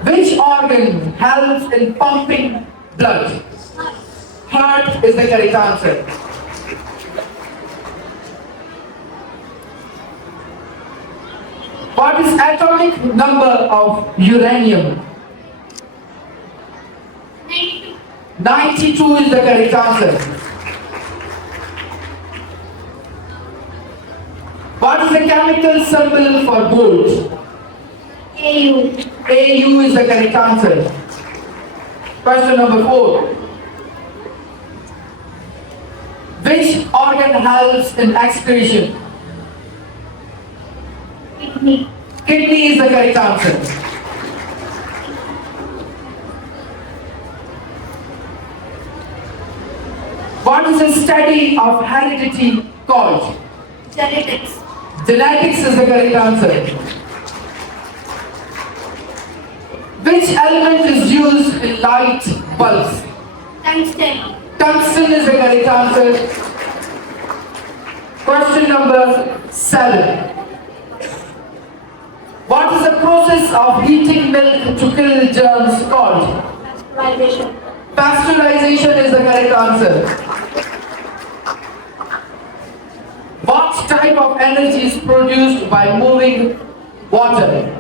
Which organ helps in pumping blood? Heart is the correct answer. What is atomic number of uranium? 92 is the correct answer. What is the chemical symbol for gold? AU. AU is the correct answer. Question number 4. Which organ helps in excretion? Kidney. Kidney is the correct answer. What is the study of heredity called? Genetics. Genetics is the correct answer. Which element is used in light bulbs? Tungsten. Tungsten is the correct answer. Question number 7. What is the process of heating milk to kill germs called? Pasteurization. Pasteurization is the correct answer. What type of energy is produced by moving water?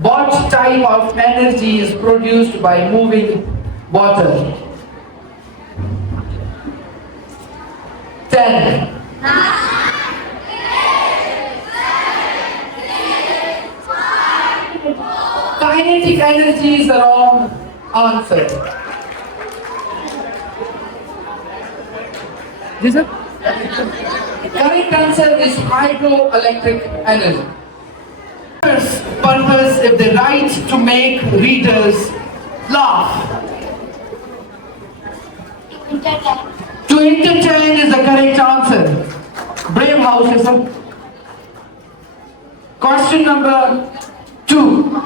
What type of energy is produced by moving water? 10. Kinetic energy is the wrong answer. Yes, sir? Correct answer is hydroelectric energy. Purpose if they write to make readers laugh. Entertainment. To entertain is the correct answer. Brave house, yes, sir. Question number 2.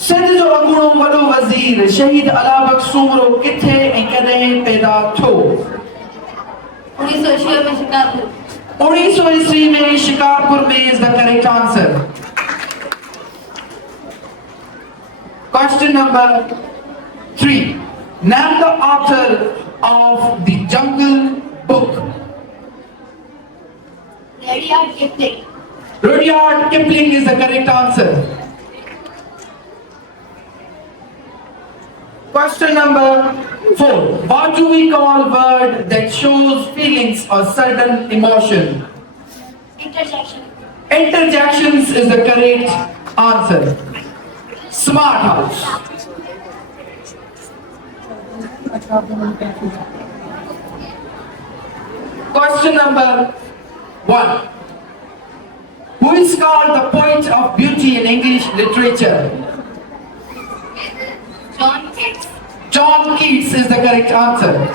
Sindh जो अॻूणो वॾो वज़ीर शहीद अलाबक सूमरो किथे ऐं कॾहिं पैदा थियो? 1906 में शिकारपुर. 1900 ईस्वी में शिकारपुर में is the correct answer. Question number 3. Name the author of the Jungle Book. Rudyard Kipling. Rudyard Kipling is the correct answer. Question number 4. What do we call word that shows feelings or sudden emotion? Intersection. Interjections is the correct answer. Smart house. Question number 1. Who is called the poet of beauty in English literature? John Keats. John Keats is the correct answer.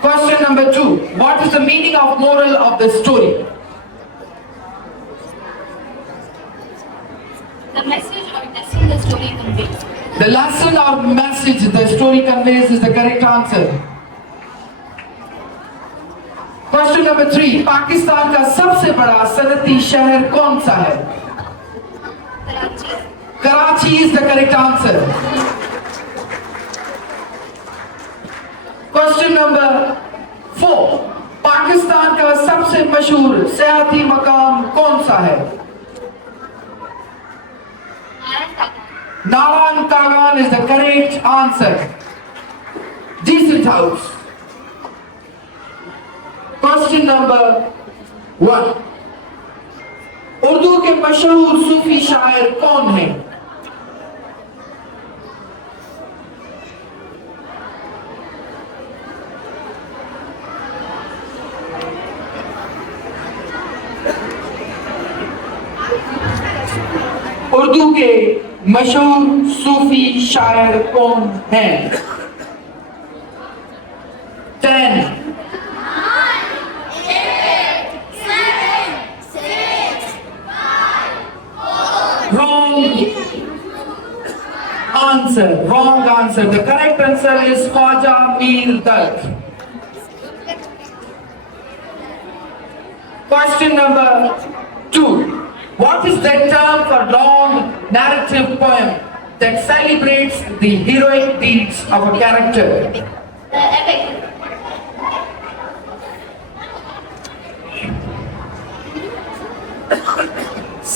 Question number 2. What is the meaning of moral of the story? The message or lesson the story conveys. The lesson or message the story conveys is the correct answer. Question number 3. Pakistan का सबसे बड़ा सनती शहर कौन सा है? Karachi. Karachi is the correct answer. Question number 4. Pakistan का सबसे मशहूर सियाती मकाम कौन सा है? Naran Kagan is the correct answer. Decent house. Question number 1. Urdu के मशहूर सूफी शायर कौन है? उर्दू के मशहूर सूफी शायर कौन हैं? 10. Wrong answer. Wrong answer. The correct answer is Khwaja Mir Dard. Question number 2. What is the term for long narrative poem that celebrates the heroic deeds of a character? The epic.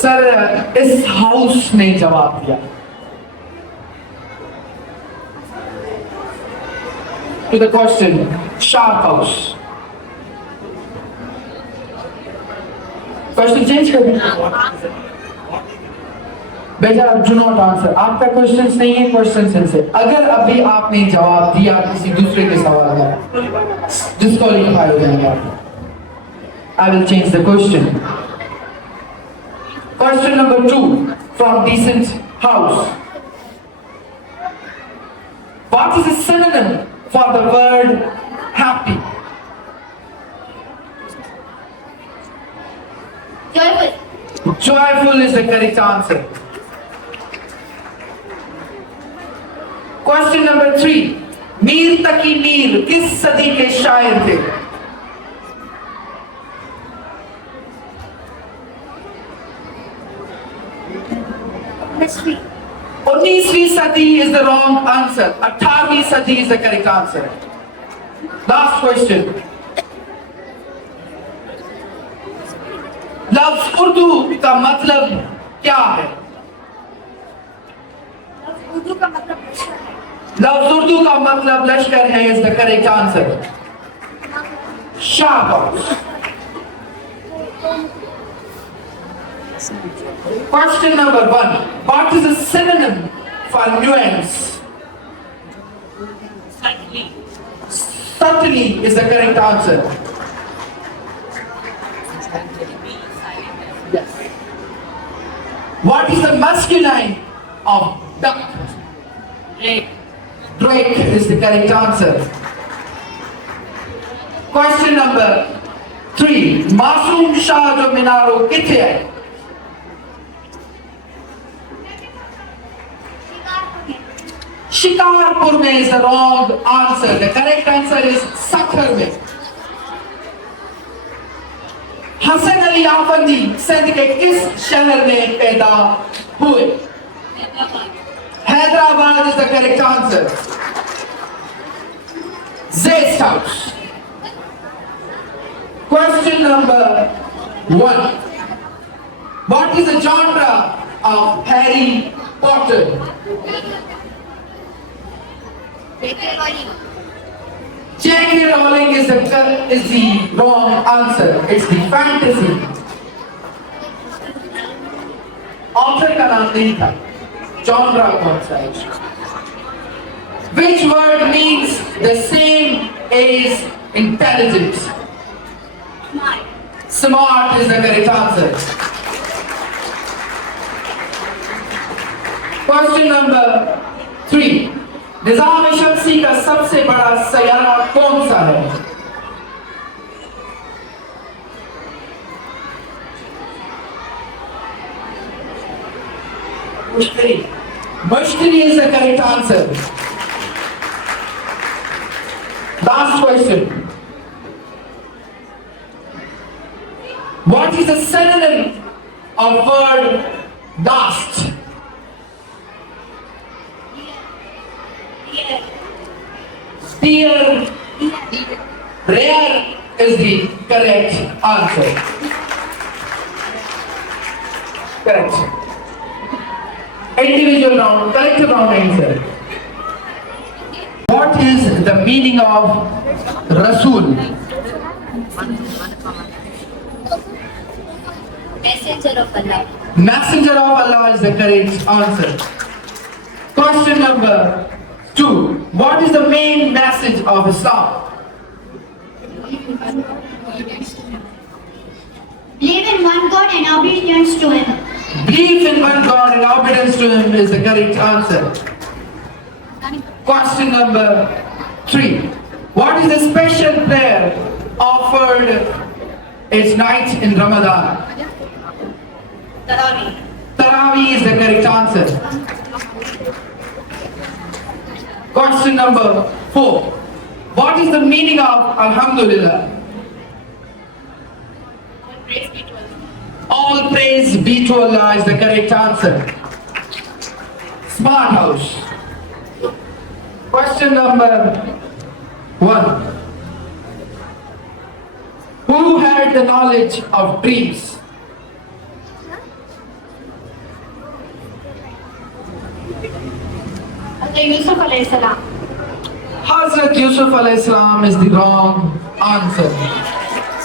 Sir इस house ने जवाब दिया. To the question, sharp house. Question change कर दें. बेटा do not answer. आपका question नहीं है, क्वेश्चन से अगर अभी आपने जवाब दिया किसी दूसरे के सवाल का डिस्क्वालीफाई हो जाएंगे आप. I will change the question. Question number 2 from Decent House. What is a synonym for the word happy? Joyful. Joyful is the correct answer. Question number 3. Mir तकी मीर किस सदी के शायर थे? Mystery. 19वीं सदी is the wrong answer. 18वीं सदी is the correct answer. Last question. लफ्ज उर्दू का मतलब क्या है? उर्दू का मतलब लफ्ज उर्दू का मतलब लश्कर है is the correct answer. Shabash. Question number 1. What is a synonym for nuance? Subtly is the correct answer. Yes. What is the masculine of duck? Drake is the correct answer. Question number 3. Masoom Shah jo Minaro kithe hai? Shikarpur में is the wrong answer. The correct answer is Sakhar में. हसन अली आफंदी सिंध के किस शहर में पैदा हुए? Hyderabad is the correct answer. Zest House. Question number 1. What is the genre of Harry Potter? J.K. Rowling is the wrong answer. It's the fantasy. Author का नाम नहीं था. Genre कौन सा है? Which word means the same as intelligent? Smart. Smart is the correct answer. Question number 3. निज़ाम-ए-शम्सी का सबसे बड़ा सैयारा कौन सा है? Mushtari. Mushtari is the correct answer. Last question. What is the synonym of word dust? Dear. Rare is the correct answer. Correct. Individual round, collective round answer. What is the meaning of Rasul? Messenger of Allah. Messenger of Allah is the correct answer. Question number 2. What is the main message of Islam? Believe in one God and obedience to Him. Belief in one God and obedience to Him is the correct answer. Question number 3. What is the special prayer offered each night in Ramadan? Tarawih. Tarawih is the correct answer. Question number 4. What is the meaning of Alhamdulillah? All praise be All praise be to Allah. to Allah is the correct answer. Smart house. Question number 1. Who had the knowledge of dreams? Yusuf alayhi salam. Hazrat Yusuf alayhi salam is the wrong answer.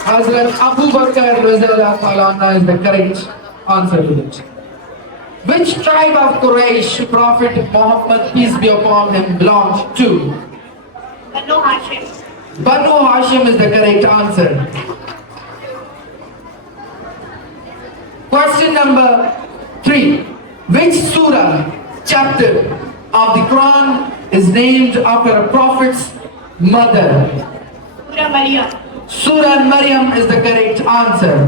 Hazrat Abu Bakr radhiyallahu ta'ala anhu is the correct answer to it. Which tribe of Quraysh Prophet Muhammad, peace be upon him, belonged to? Banu Hashim. Banu Hashim is the correct answer. Question number 3. Which surah, chapter of the Quran is named after a prophet's mother? Surah Maryam. Surah Maryam is the correct answer.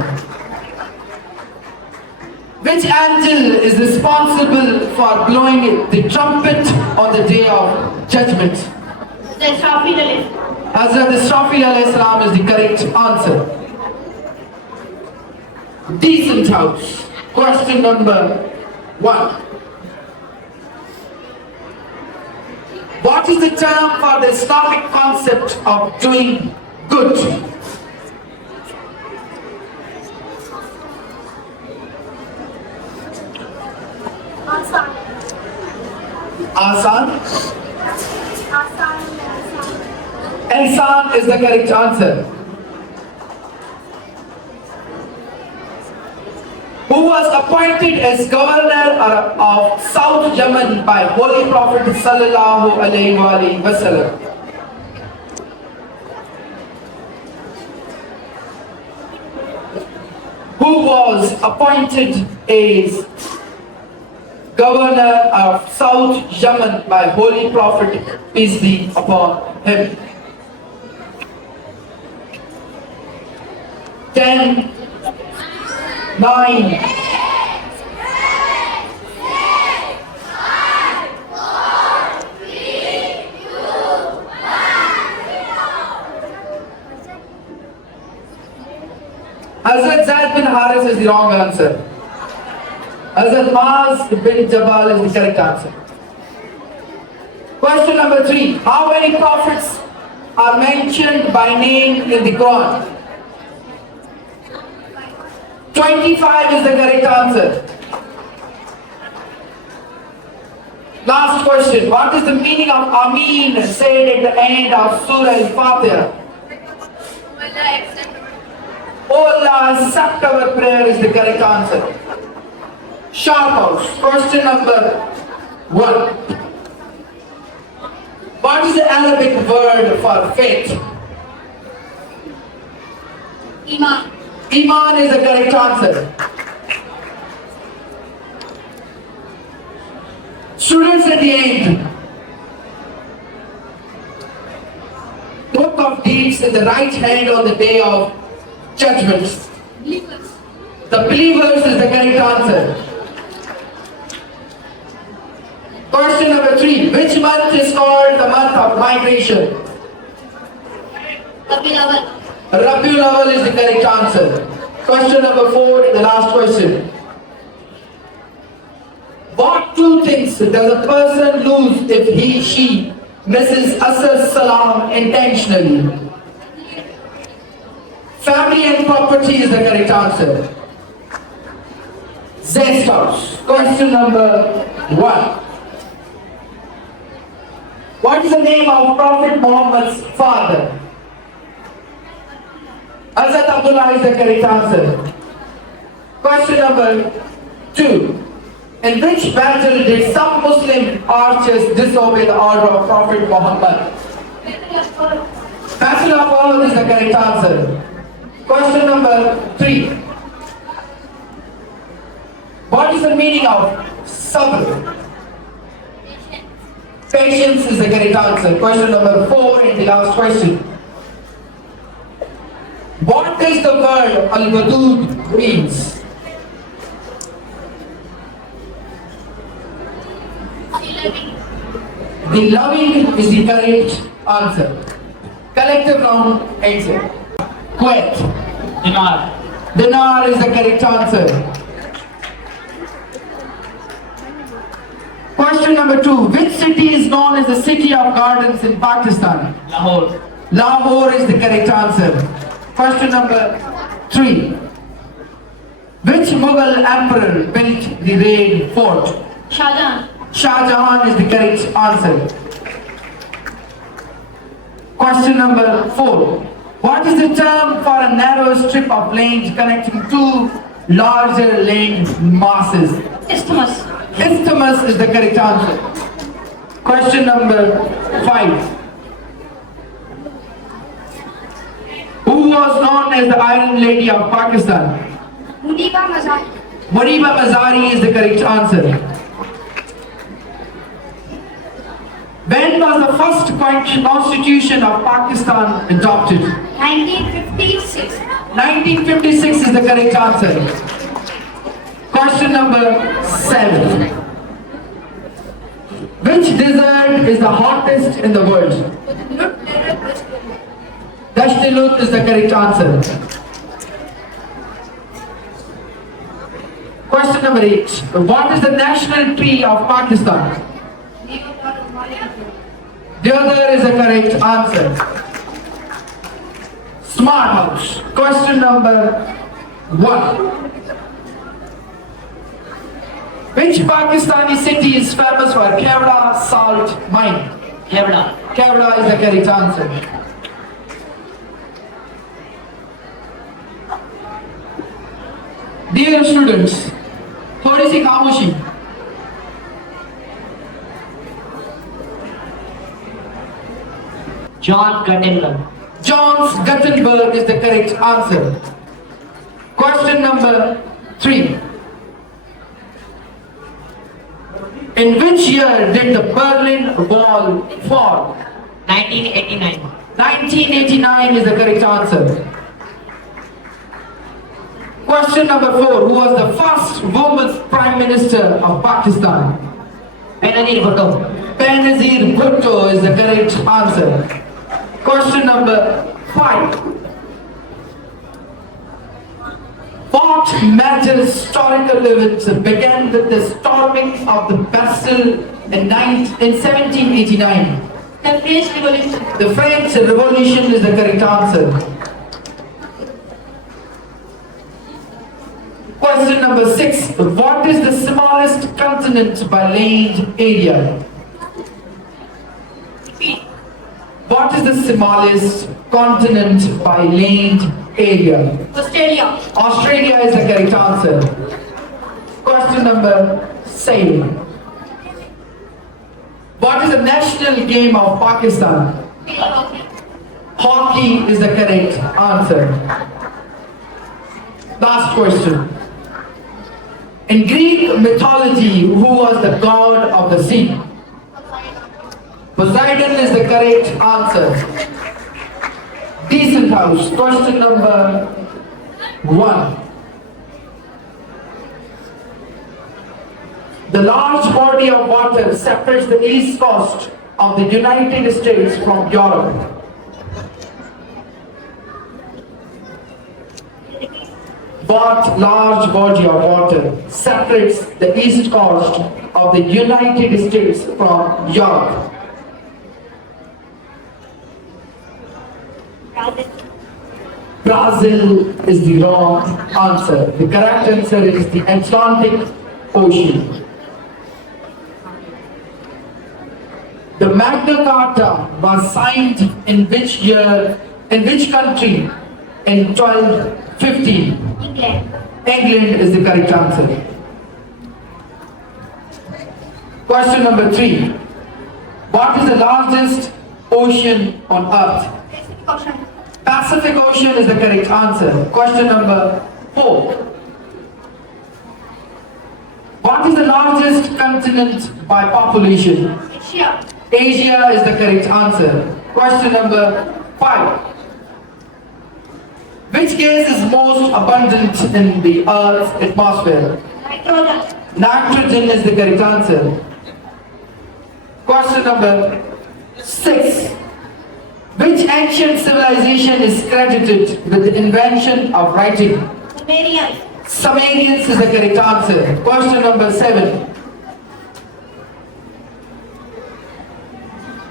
Which angel is responsible for blowing the trumpet on the day of judgment? The Israfil alayhi salam. Hazrat Israfil alayhi salam is the correct answer. Decent house. Question number 1. What is the term for the Islamic concept of doing good? Asan. Asan? Asan. Ihsan is the correct answer. Who was appointed as governor of South Yemen by Holy Prophet sallallahu alaihi wasallam? Who was appointed as governor of South Yemen by Holy Prophet, peace be upon him? 10, 9, Hazrat Zaid bin Haris is the wrong answer. Hazrat Maaz bin Jabal is the correct answer. Question number 3. How many prophets are mentioned by name in the Quran? 25 is the correct answer. Last question. What is the meaning of Ameen said at the end of Surah Al-Fatiha? Allah accept our prayer is the correct answer. Sharp house. Question number 1. What is the Arabic word for faith? Iman. Iman is the correct answer. Students, at the end, book of deeds in the right hand on the day of judgment. Believers. The believers is the correct answer. Question number 3. Which month is called the month of migration? Rabiul Awwal. Rabiul Awwal is the correct answer. Question number 4 and the last question. What 2 things does a person lose if she misses Asr Salam intentionally? Family and property is the correct answer. Zest house. Question number 1. What is the name of Prophet Muhammad's father? Hazrat Abdullah is the correct answer. Question number 2. In which battle did some Muslim archers disobey the order of Prophet Muhammad? Battle of Uhud is the correct answer. Question number 3. What is the meaning of sabr? Patience is the correct answer. Question number 4 and the last question. What does the word Al-Wadud means? The loving is the correct answer. Collective noun answer. Quet. Dinar. Dinar is the correct answer. Question number 2. Which city is known as the city of gardens in Pakistan? Lahore. Lahore is the correct answer. Question number 3. Which Mughal emperor built the Red Fort? Shah Jahan. Shah Jahan is the correct answer. Question number 4. What is the term for a narrow strip of land connecting 2 larger land masses? Isthmus. Isthmus is the correct answer. Question number 5. Who was known as the Iron Lady of Pakistan? Muniba Mazari. Muniba Mazari is the correct answer. When was the first constitution of Pakistan adopted? 1956. 1956 is the correct answer. Question number 7. Which desert is the hottest in the world? Dasht-e Lut is the correct answer. Question number 8. What is the national tree of Pakistan? Deodar is the correct answer. Smart house. Question number 1. Which Pakistani city is famous for Kevda salt mine? Kevda. Kevda is the correct answer. Dear students, थोड़ी सी खामोशी. John Gutenberg. John Gutenberg is the correct answer. Question number 3. In which year did the Berlin Wall fall? 1989. 1989 is the correct answer. Question number 4. Who was the first woman Prime Minister of Pakistan? Benazir Bhutto. Benazir Bhutto is the correct answer. Question number 5. What major historical events began with the storming of the Bastille in 1789? The French Revolution. The French Revolution is the correct answer. Question number 6. What is the smallest continent by land area? What is the smallest continent by land area? Australia. Australia is the correct answer. Question number 7. What is the national game of Pakistan? Hockey is the correct answer. Last question. In Greek mythology, who was the god of the sea? Poseidon is the correct answer. Decent house. Question number 1. The large body of water separates the east coast of the United States from Europe. What large body of water separates the east coast of the United States from Europe? Brazil is the wrong answer. The correct answer is the Atlantic Ocean. The Magna Carta was signed in which year, in which country? In 1250. England. England is the correct answer. Question number 3. What is the largest ocean on earth? Ocean. Pacific Ocean is the correct answer. Question number 4. What is the largest continent by population? Asia. Asia is the correct answer. Question number 5. Which gas is most abundant in the Earth's atmosphere? Nitrogen. Nitrogen is the correct answer. Question number 6. Which ancient civilization is credited with the invention of writing? Sumerians. Sumerians is the correct answer. Question number 7.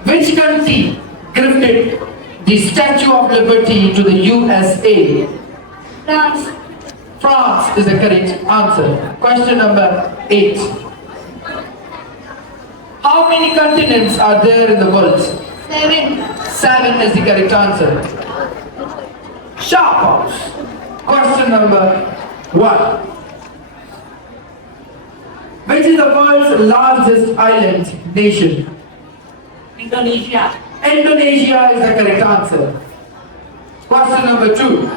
Which country gifted the Statue of Liberty to the USA? France. France is the correct answer. Question number 8. How many continents are there in the world? 7. 7 is the correct answer. Sharp house. Question number 1. Which is the world's largest island nation? Indonesia. Indonesia is the correct answer. Question number 2.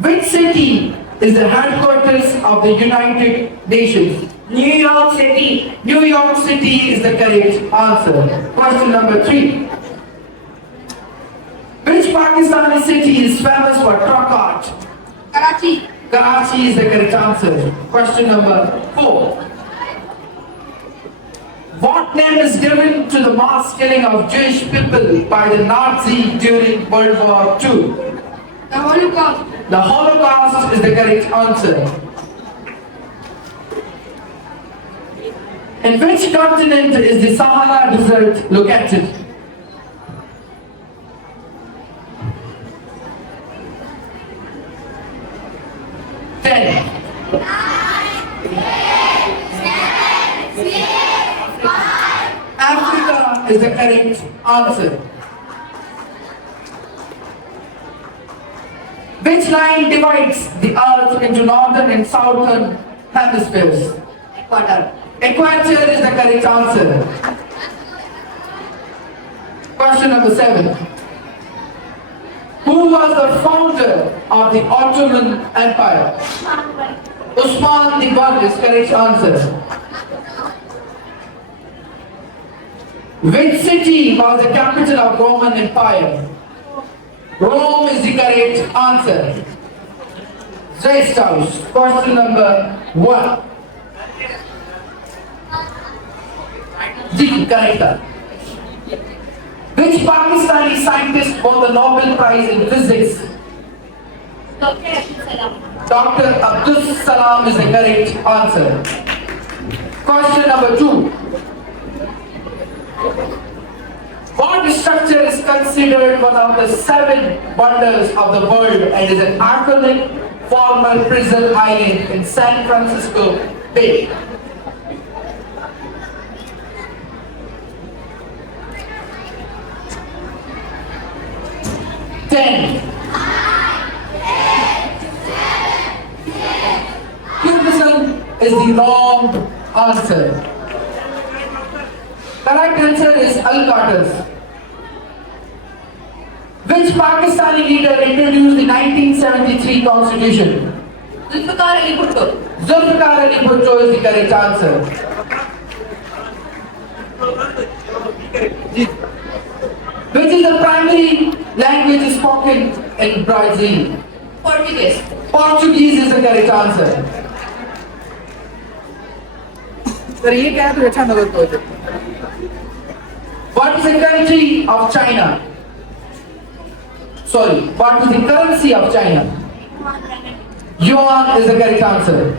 Which city is the headquarters of the United Nations? New York City. New York City is the correct answer. Question number 3. Which Pakistani city is famous for truck art? Karachi. Karachi is the correct answer. Question number 4. What name is given to the mass killing of Jewish people by the Nazi during World War II? The Holocaust. The Holocaust is the correct answer. In which continent is the Sahara Desert located? Africa is the correct answer. Which line divides the earth into northern and southern hemispheres? Equator. Equator is the correct answer. Question number 7. Who was the founder of the Ottoman Empire? Usman I is correct answer. Which city was the capital of Roman Empire? Rome is the correct answer. Zeist House. Question number 1. The correct. Which Pakistani scientist won the Nobel Prize in Physics? Dr. Abdul Salam. Dr. Abdul Salam is the correct answer. Question number 2. What structure is considered one of the 7 wonders of the world and is an iconic former prison island in San Francisco Bay? 10. Kyrgyzstan is the wrong answer. Correct answer is Al-Qatas. Which Pakistani leader introduced the 1973 constitution? Zulfikar Ali Bhutto. Zulfikar Ali Bhutto is the correct answer. Which is the primary language spoken in Brazil? Portuguese. Portuguese is the correct answer. Sir ये क्या है तो अच्छा नगर तो What is the country of China? Sorry, what is the currency of China? Yuan is the correct answer.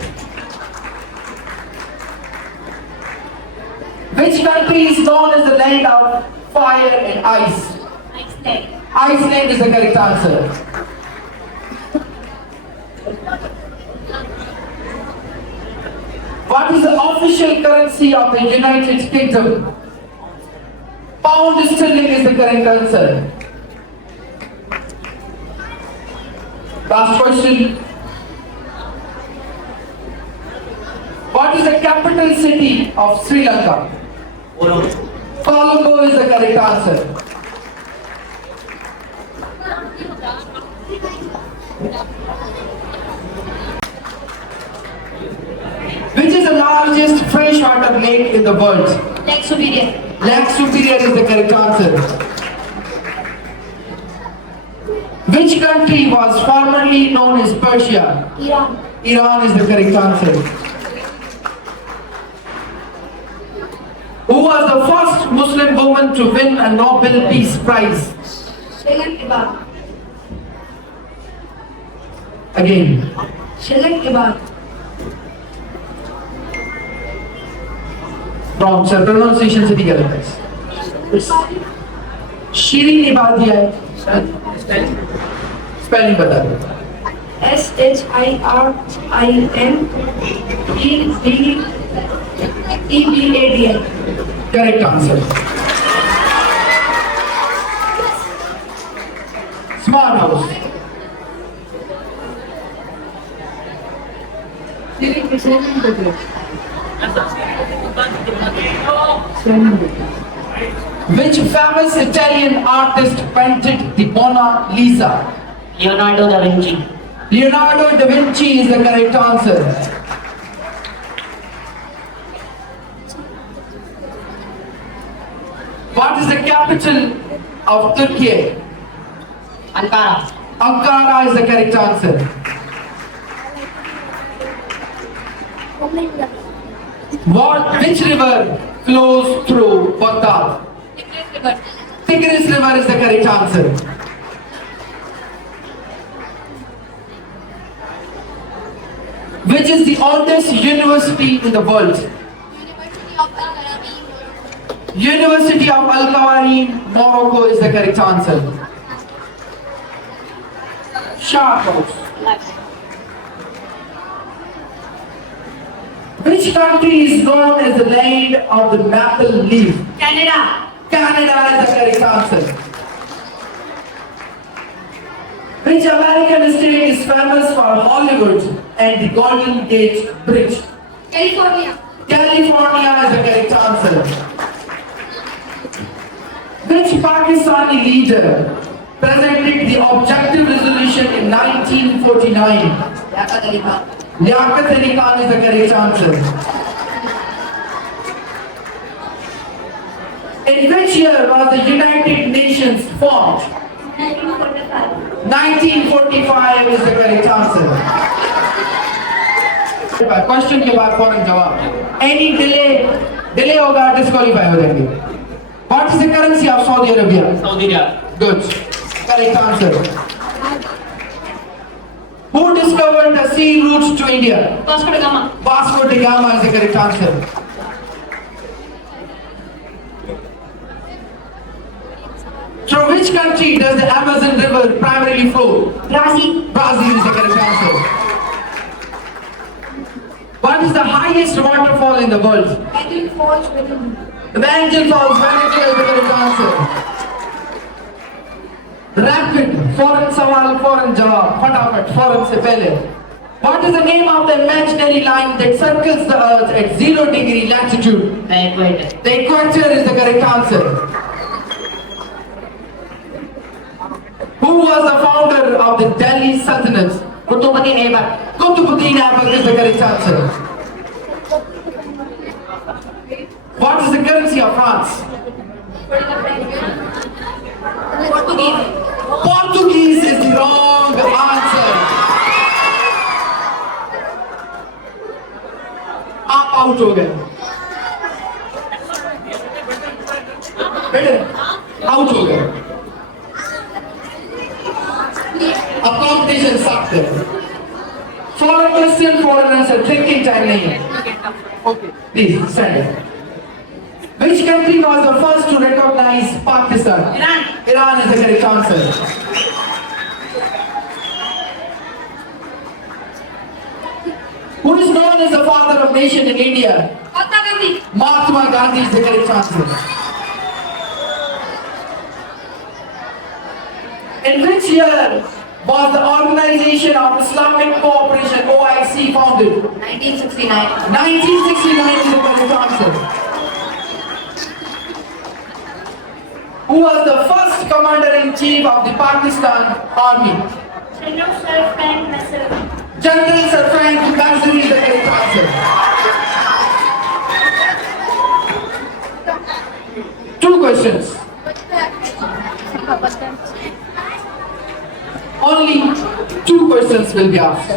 Which country is known as the land of fire and ice? Iceland. Iceland is the correct answer. What is the official currency of the United Kingdom? Pound sterling is the correct answer. Last question. What is the capital city of Sri Lanka? Colombo is the correct answer. Which is the largest freshwater lake in the world? Lake Superior. Lake Superior is the correct answer. Which country was formerly known as Persia? Iran. Iran is the correct answer. Who was the first Muslim woman to win a Nobel Peace Prize? Shilan Ibar. Again. Shilan Ibar. Wrong, sir. Pronunciation से दिया रहता है. शीरीन इबादी है. Spelling बता दो. SHIRINEBADL. Correct answer. Smart house. Which famous Italian artist painted the Mona Lisa? Leonardo da Vinci. Leonardo da Vinci is the correct answer. What is the capital of Turkey? Ankara. Ankara is the correct answer. Which river flows through Baghdad? Tigris River. Tigris River is the correct answer. Which is the oldest university in the world? University of Al-Arabi. University of Al-Qawarin, Morocco is the correct answer. Sharp house. Which country is known as the land of the maple leaf? Canada. Canada is the correct answer. Which American state is famous for Hollywood and the Golden Gate Bridge? California. California is the correct answer. Which Pakistani leader presented the objective resolution in 1949? Liaquat Ali Khan. Liaquat Ali Khan is the correct answer. In which year was the United Nations formed? 1945. 1945 is the correct answer. Question के बाद फौरन जवाब. Any delay होगा disqualify हो जाएंगे. What is the currency of Saudi Arabia? Saudi Arabia. Good. Correct answer. Who discovered the sea routes to India? Vasco da Gama. Vasco da Gama is the correct answer. Through which country does the Amazon River primarily flow? Brazil. Brazil is the correct answer. What is the highest waterfall in the world? Angel Falls. Venom. Evangel Falls, Venezuela is the correct answer. Rapid फौरन सवाल फौरन जवाब फटाफट फौरन से पहले What is the name of the imaginary line that circles the earth at 0 degree latitude? The equator. The equator is the correct answer. Who was the founder of the Delhi Sultanate? Qutbuddin Aibak. Qutbuddin Aibak is the correct answer. What is the currency of France? Portuguese. Portuguese is the wrong answer. आप out हो गए बेटे out हो गए अब competition सख्त है फॉरन question फॉरन answer thinking time नहीं है okay please stand Which country was the first to recognize Pakistan? Iran. Iran is the correct answer. Who is known as the father of nation in India? Mahatma Gandhi. Mahatma Gandhi is the correct answer. In which year was the Organization of Islamic Cooperation (OIC) founded? 1969. 1969 is the correct answer. Who was the first commander-in-chief of the Pakistan Army? General Sir Frank Nasser. General Sir Frank Nasser is the correct answer. Two questions. Only two questions will be asked.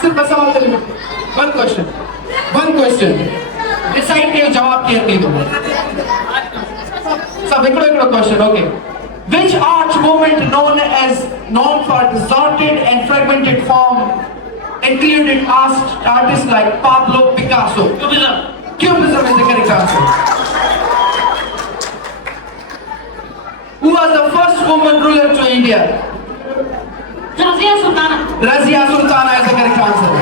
सिर्फ बस सवाल के लिए one question. One question. Decide के जवाब clear नहीं दूंगा. सब एक question. Okay. Which art movement known for distorted and fragmented form included artists like Pablo Picasso? Cubism. Cubism is the correct answer. Who was the first woman ruler to India? Razia Sultana. Razia Sultana is the correct answer.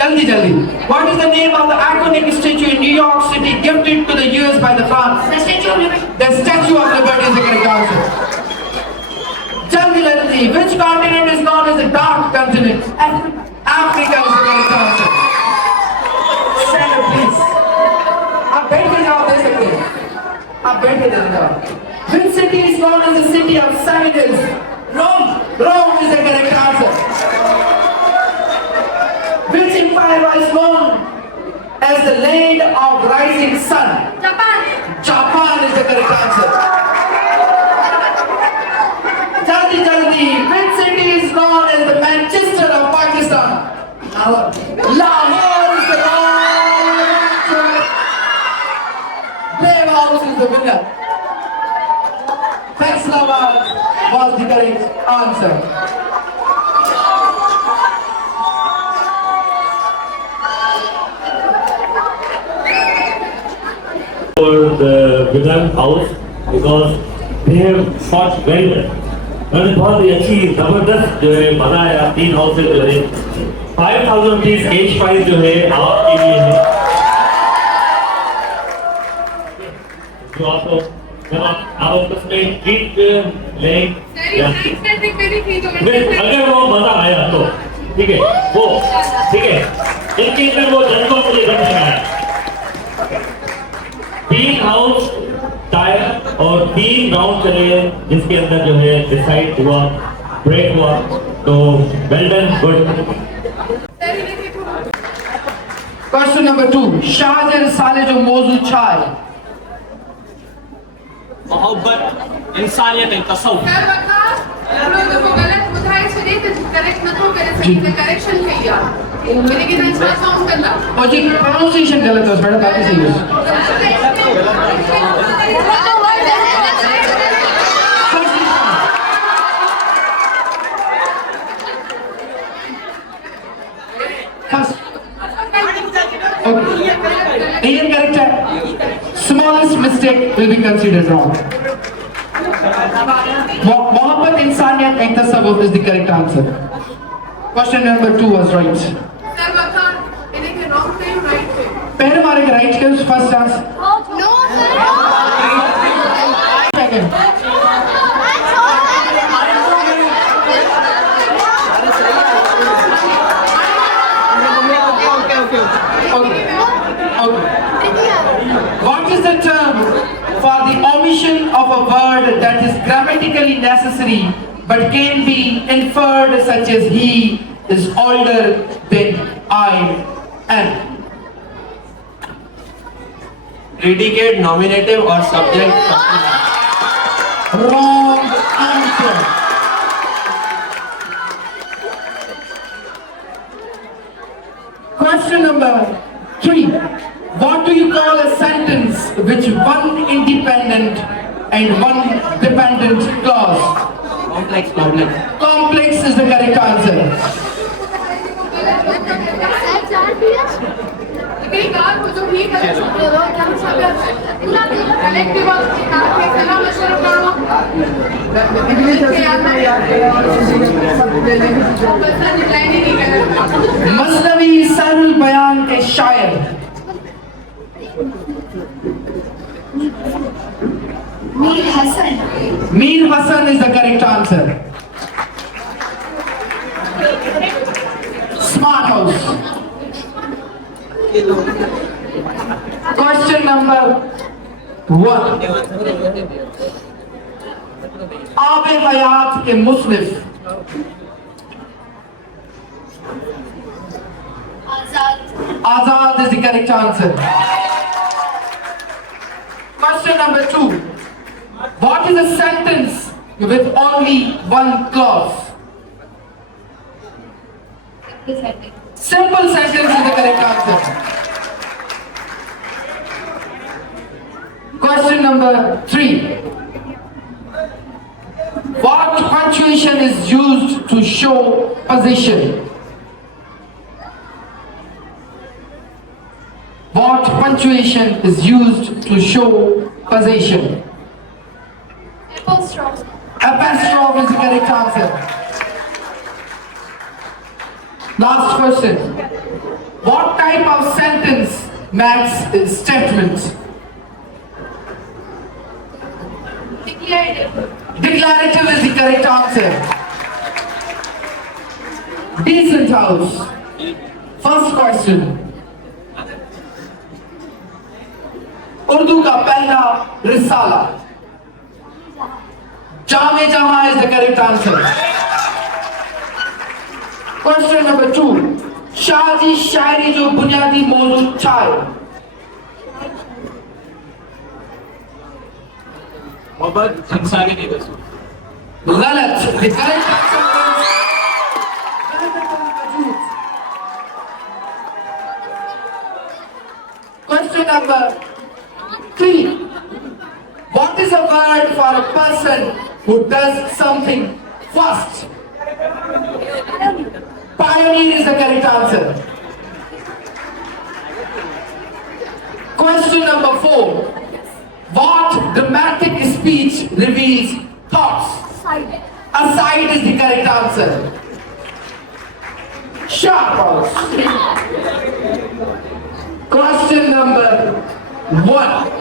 Jaldi jaldi. What is the name of the iconic statue in New York City gifted to the US by the France? The Statue of Liberty. The Statue of Liberty is the correct answer. Jaldi jaldi. Which continent is known as the Dark Continent? Africa is the correct answer. Stand up, please. आप बैठ के जवाब दे सकते हैं. आप बैठ के दे जवाब. Which city is known as the city of seven hills? Rome. Rome is the correct answer. Which empire was known as the land of rising sun? Japan. Japan is the correct answer. Jaldi jaldi. Which city is known as the Manchester of Pakistan? Lahore. Lahore is the wrong answer. Brave House is the winner. Faisalabad was the correct answer. For the Vigan house because they have fought very well. मैंने बहुत ही अच्छी जबरदस्त जो है बनाया 3 houses जो है 5,000 rupees cash prize जो है आपके लिए है जो आपको जब आप आपस में ट्रीट लें या अगर वो मजा आया तो ठीक है वो ठीक है इनके अंदर वो जनता के लिए बन गया है 3 हाउस टायर और 3 राउंड चले जिसके अंदर जो है डिसाइड हुआ ब्रेक हुआ तो well done good Question number 2. Shahjahan रिसाले जो मौजू छाए मोहब्बत इंसानियत है तसव्वुफ लोगों को गलत बुझाए सुने तो करेक्ट न तो करे सही से करेक्शन किया लेकिन अच्छा साउंड करना और जी प्रोनाउंसिएशन गलत है मैडम बाकी सही है First. Okay. Incorrect है. Smallest mistake will be considered wrong. Mohammed Insaniyat and Tasawwuf is the correct answer. Question number 2 was right. Sir बता इन्हें के रॉन्ग पे राइट पे पहले हमारे राइट के first answer no sir second. What is the term for the omission of a word that is grammatically necessary but can be inferred, such as he is older than I am? Predicate, nominative or subject. Wrong answer. Question number 3. What do you call a sentence which one independent and one dependent clause? Complex, complex. Complex is the correct answer. एक बार वो जो भी करे collective और सलाह मशवरा करो बस रिप्लाई नहीं कर मसनवी सरल बयान के शायर Mir Hassan is the correct answer. Smart house. Question number 1. Aab-e Hayat ke Musnif. Azad is the correct answer. Question number 2. What is a sentence with only one clause? Simple sentence is the correct answer. Question number 3. What punctuation is used to show position? What punctuation is used to show position? apostrophe Apostrophe is the correct answer. Last question. What type of sentence makes a statement? declarative Declarative is the correct answer. Decent house. First question. Urdu का पहला रिसाला. जामे जहां is the correct answer. Question number 2. Shahaji शायरी जो बुनियादी मौजूद था मोहब्बत इंसानी नहीं बस गलत. The correct answer is question number 3. What is a word for a person who does something first? Pioneer is the correct answer. Question number 4. What dramatic speech reveals thoughts? Aside is the correct answer. Sharp. Question number 1.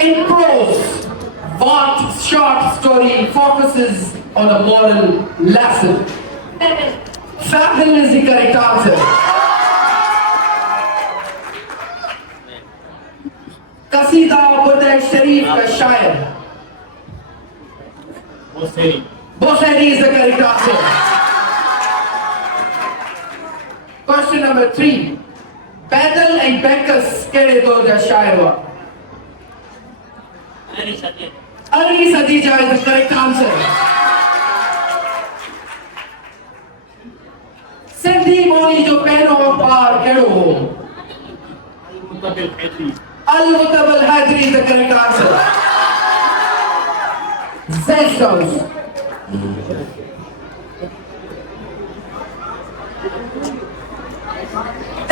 In prose, what short story focuses on a moral lesson? Fable is the correct answer. Qasida Buddha Sharif ka shair. Busiri. Busiri is the correct answer. Question number 3. Badal and Bacchus kede do ja shair hua? Ali Sadija is the correct answer. Sindhi boli jo pehno par kedo ho? Al-Mutab al-Hajri is the correct answer. Zestos.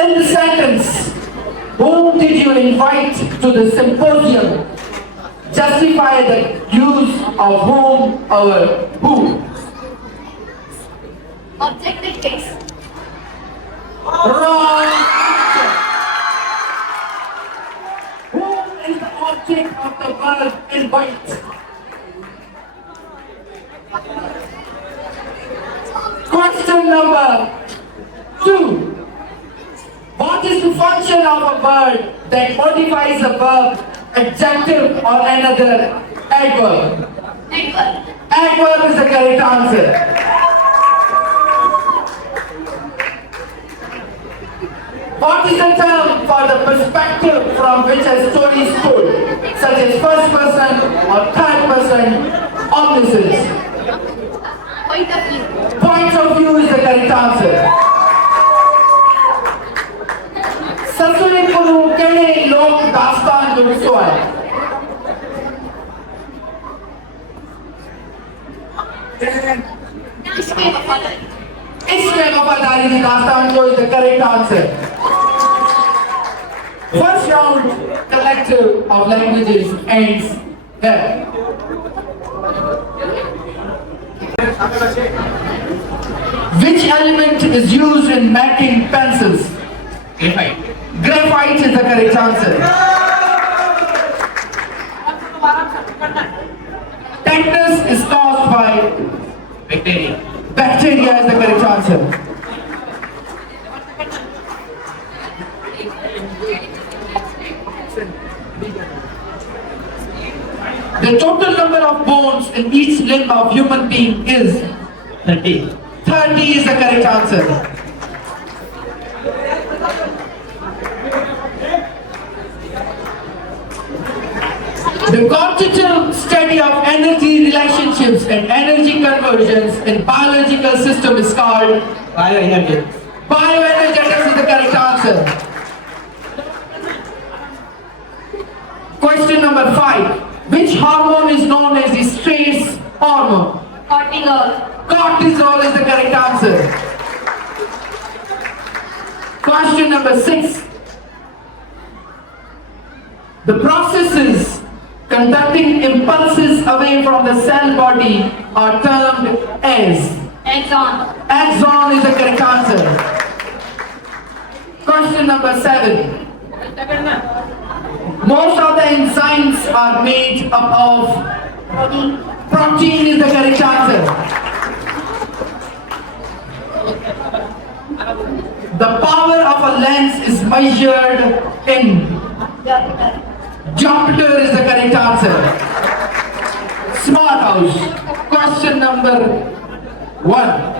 In the sentence, whom did you invite to the symposium? Justify the use of whom over who. objective case Wrong answer. Whom is the object of the verb? hug and bite. Question number 2. What is the function of a bird that modifies a verb, adjective or another adverb? Network. Adverb is the correct answer. What is the term for the perspective from which a story is told, such as first person or third person, omniscience? Point of view. Point of view is the correct answer. ससुरे को कहने लोग दास्तान जो है इसमें वफादारी. इसमें वफादारी की दास्तान जो is the correct answer. First round collective of languages ends there. Which element is used in making pencils? Graphite. Graphite is the correct answer. Tetanus is caused by Bacteria. bacteria is the correct answer. The total number of bones in each limb of human being is 30. 30 is the correct answer. The quantitative study of energy relationships and energy conversions in biological system is called Bioenergy. bioenergetics is the correct answer. Question number 5. Which hormone is known as the stress hormone? Cortisol. Cortisol is the correct answer. Question number 6. The processes conducting impulses away from the cell body are termed as. Axon. Axon is the correct answer. Question number 7. Most of the enzymes are made up of Protein. protein is the correct answer. The power of a lens is measured in. Jupiter. Jupiter is the correct answer. Smart house. Question number 1.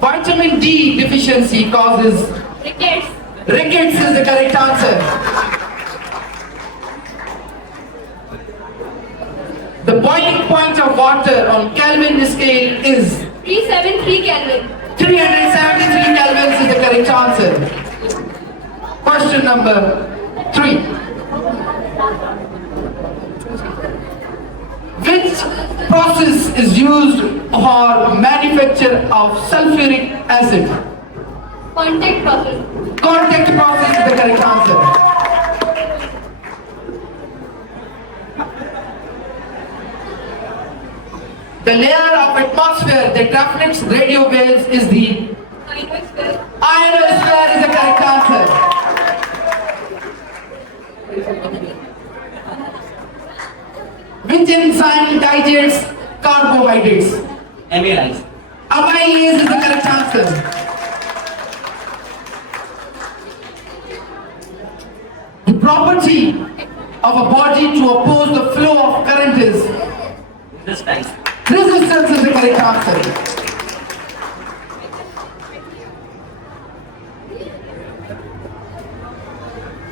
Vitamin D deficiency causes Rickets. rickets is the correct answer. The boiling point of water on Kelvin scale is 373 Kelvin. 373 kelvins is the correct answer. Question number 3. Which process is used for manufacture of sulfuric acid? Contact process. Contact process is the correct answer. The layer of atmosphere that reflects radio waves is the Ionosphere. ionosphere is the correct answer. Which enzyme digests carbohydrates? Amylase. Amylase is the correct answer. The property of a body to oppose the flow of current is Resistance. resistance is the correct answer.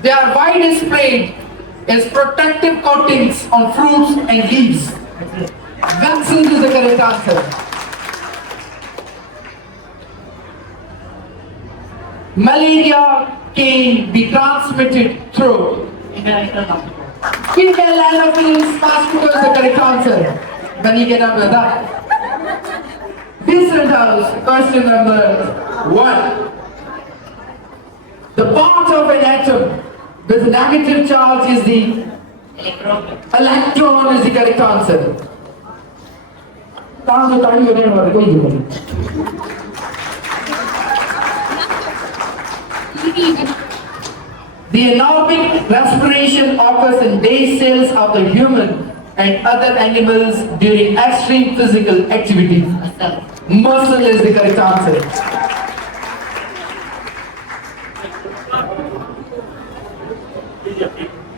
They are widely sprayed as protective coatings on fruits and leaves. Vaccine is the correct answer. Malaria can be transmitted through female anopheles mosquito is the correct answer. Bani ke naam bata. Decent house. Question number 1. The part of an atom with negative charge is the electron is the correct answer. कहाँ से ताली बजाने वाले कोई नहीं। The anaerobic respiration occurs in day cells of the human and other animals during extreme physical activity. Muscle is the correct answer.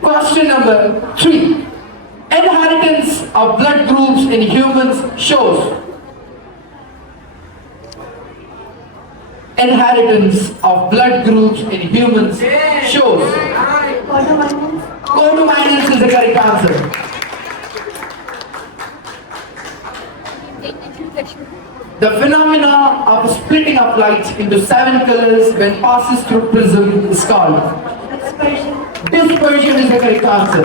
Question number 3. Inheritance of blood groups in humans shows. Inheritance of blood groups in humans shows. Codominance is the correct answer. The phenomena of splitting of light into 7 colors when passes through prism is called. Dispersion is the correct answer.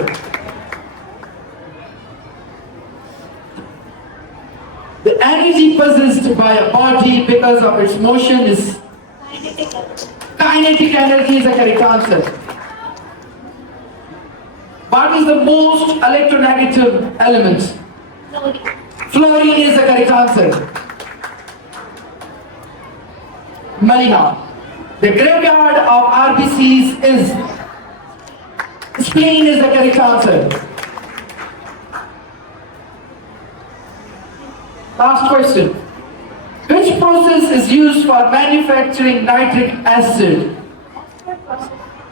The energy possessed by a body because of its motion is kinetic energy is the correct answer. What is the most electronegative element? Fluorine is the correct answer. Maliha. The graveyard of RBCs is spleen is the correct answer. Last question. Which process is used for manufacturing nitric acid?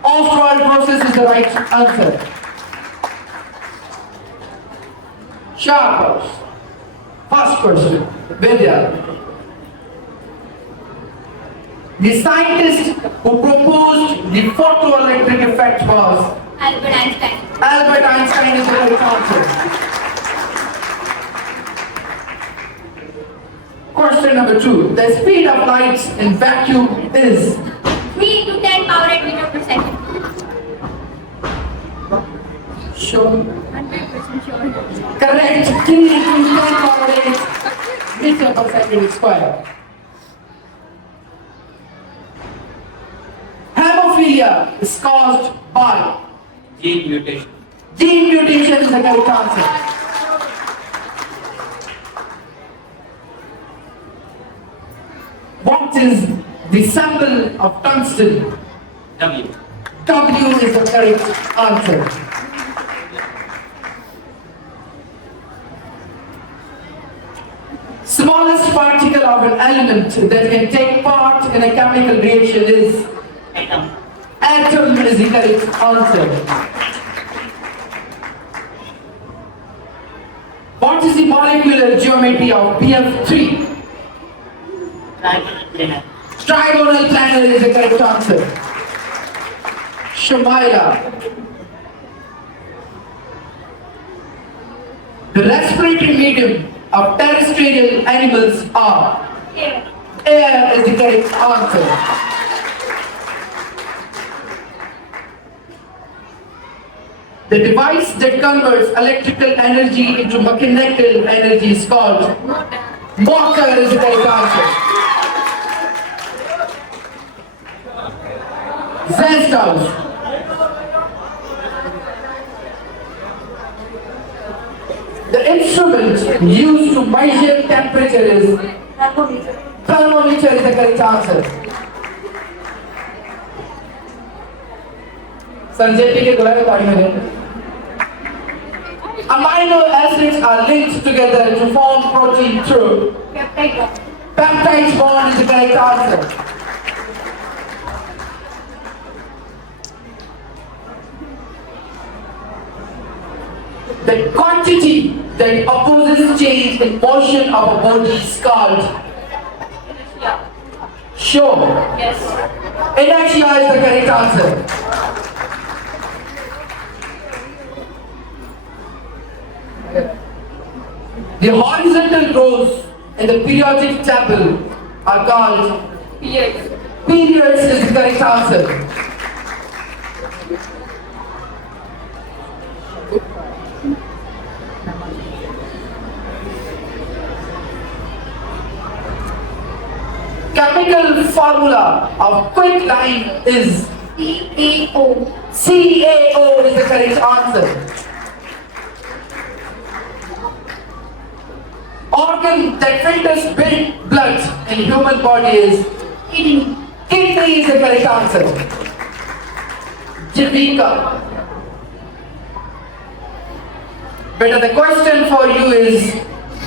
Ostwald process is the right answer. Sharp. First question. Vidya. The scientist who proposed the photoelectric effect was Albert Einstein. Albert Einstein is the correct answer. Question number 2. The speed of light in vacuum is 3 to 10 power 8 meter per second. sure. 100% sure. Correct. 3 into 10 power 8 meter per second square. Hemophilia is caused by Gene mutation. gene mutation is the correct answer. What is the symbol of tungsten? W. W is the correct answer. Smallest particle of an element that can take part in a chemical reaction is Atom. atom is the correct answer. What is the molecular geometry of BF3? Trigonal planar is the correct answer. Shumaila. The respiratory medium of terrestrial animals are air is the correct answer. The device that converts electrical energy into mechanical energy is called motor is the correct answer. Zesthouse. The instrument used to measure temperature is thermometer is the correct answer. Sanjay P के द्वारा पढ़ने में amino acids are linked together to form protein through peptide bond is the correct answer. The quantity that opposes change in motion of a body is called sure. Yes. Inertia is the correct answer. The horizontal rows in the periodic table are called Periods. periods is the correct answer. Chemical formula of quicklime is CAO. CaO is the correct answer. Organ that filters blood in human body is Kidney. kidney is the correct answer. Jivika. Beta, the question for you is,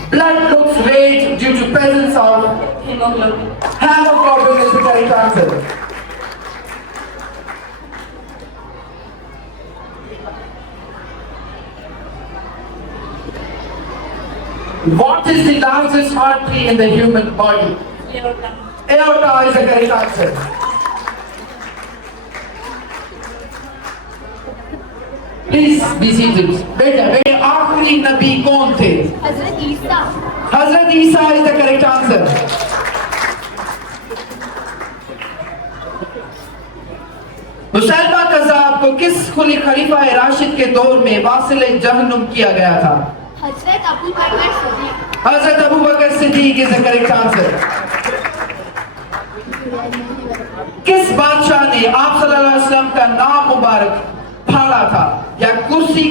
blood looks red due to presence of Hemoglobin. hemoglobin is the correct answer. What is the largest artery in the human body? Aorta. Aorta is the correct answer. Please be seated. बेटा आखिरी नबी कौन थे? Hazrat Isa. Hazrat Isa is the correct answer. मुसलमा कज़ाब को किस खुली खलीफा राशिद के दौर में वासिल जहन्नुम किया गया था? Hazrat Abu Bakr Siddiq. Hazrat Abu Bakr Siddique is the correct answer. किस बादशाह ने आप सल्लल्लाहु अलैहि वसल्लम का नाम मुबारक फाड़ा था या कसरी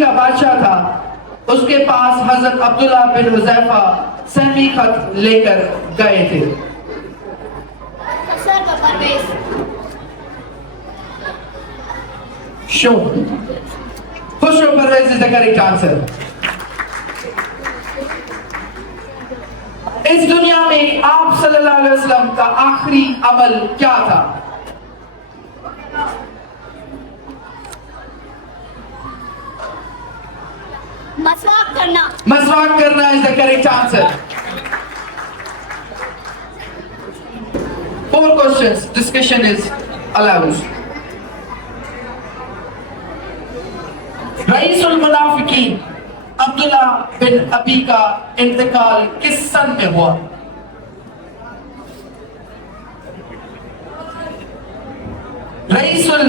का बादशाह था? उसके पास हजरत अब्दुल्ला बिन हुज़ैफा सहमी खत लेकर गए थे. Sir Parvez. Sure. Khusro Parvez is the correct answer. इस दुनिया में आप सल्लल्लाहु अलैहि वसल्लम का आखिरी अमल क्या था? मसवाक करना. मसवाक करना is the correct answer. 4 questions. Discussion is allowed. Raisul मुनाफिकीन Abdullah बिन अबी का इंतकाल किस सन में हुआ? रईसुल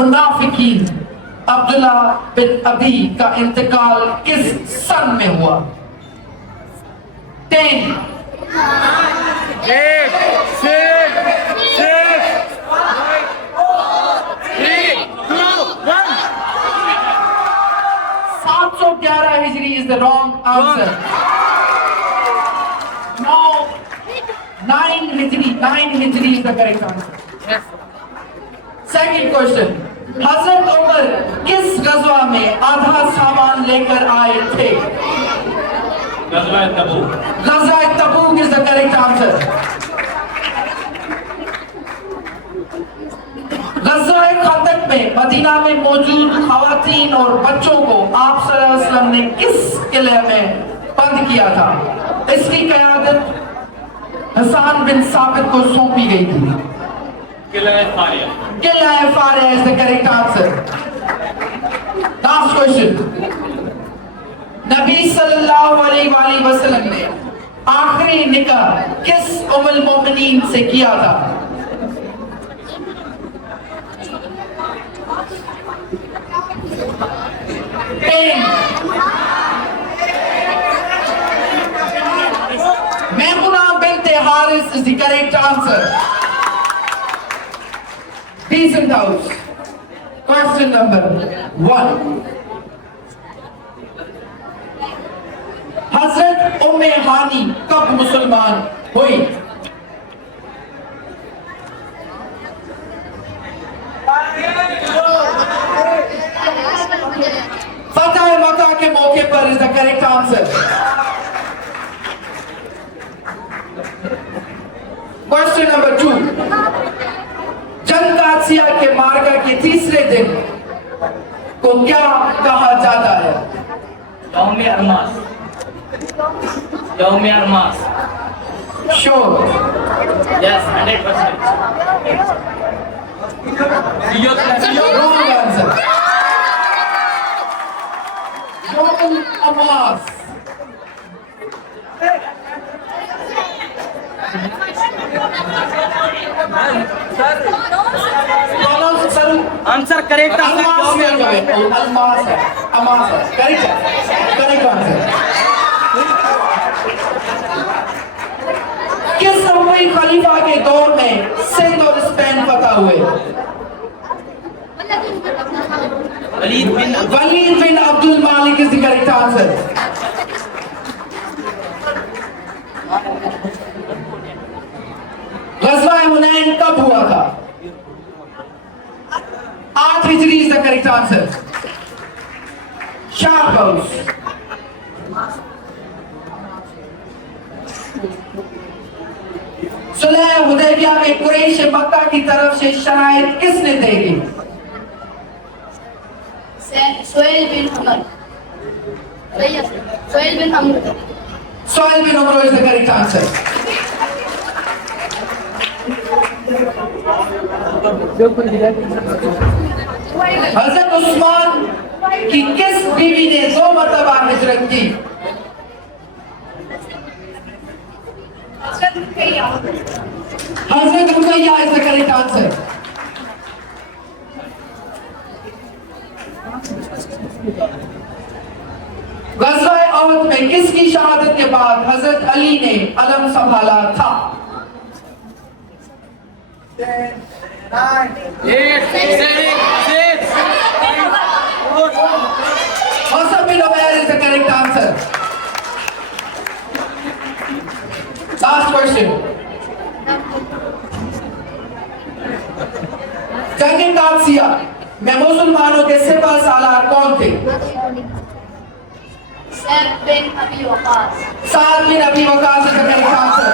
मुनाफिकीन अब्दुल्ला बिन अबी का इंतकाल किस सन में हुआ? 10 711 Hijri is the wrong answer. No, 9 Hijri is the correct answer. Second question. हजरत उमर किस गज़वा में आधा सामान लेकर आए थे? गज़वा तबूक. गज़वा तबूक is the correct answer. गज़वा खंदक में मदीना में मौजूद खवातीन और बच्चों को आप सल्लल्लाहु अलैहि वसल्लम ने किस किले में बंद किया था? इसकी क़यादत हसन बिन साबित को सौंपी गई थी. किला फारिया. किला Faria is the correct answer. Last question. नबी सल्लल्लाहु अलैहि वसल्लम ने आखिरी निकाह किस उम्मुल मोमिनीन से किया था? Maimuna bint Haris is the correct answer. Decent house. Question number 1. हजरत उम्मे हानी कब मुसलमान हुई? फतह मक्का के मौके पर is the correct answer. Question number 2. जंग कादसिया के मार्का के तीसरे दिन को क्या कहा जाता है? यौम अरमास. यौम Armas. Sure. Yes, 100%. Wrong answer. Yawm Amas. Answer correct Almas है. Almas है. Amas है. Correct है. Correct answer. किस उमवी खलीफा के दौर में सिंध और स्पेन फतह हुए? वलीद बिन अब्दुल मालिक is the correct answer. गज़वा हुनैन कब हुआ था? correct answer. Sharp house. सुलह हुदैबिया में कुरैश मक्का की तरफ से शराइत किसने तय की? Suhail bin Amr. Suhail bin Amr. Suhail bin Amr is the correct answer. हजरत उस्मान की किस बीवी ने 2 मरतबा हिजरत की? हजरत Ruqaiya is the correct answer. ग़ज़वा औद में किसकी शहादत के बाद हजरत अली ने अलम संभाला था? 8, 6, 6. Musab bin Umair is the correct answer. Last question. जंग कादसिया में मुसलमानों के सिपह सालार कौन थे? Sa'd bin Abi Waqqas. Saad bin Abi Waqas is the correct answer.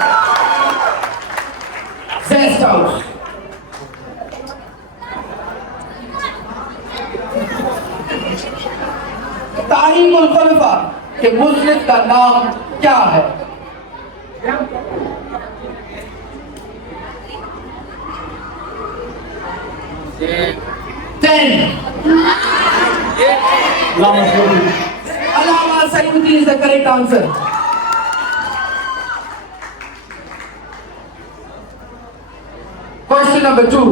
Zest House. तारीखुल खुलफा के मुस्लिम का नाम क्या है? Allama Sayyidi is the correct answer. Question number 2.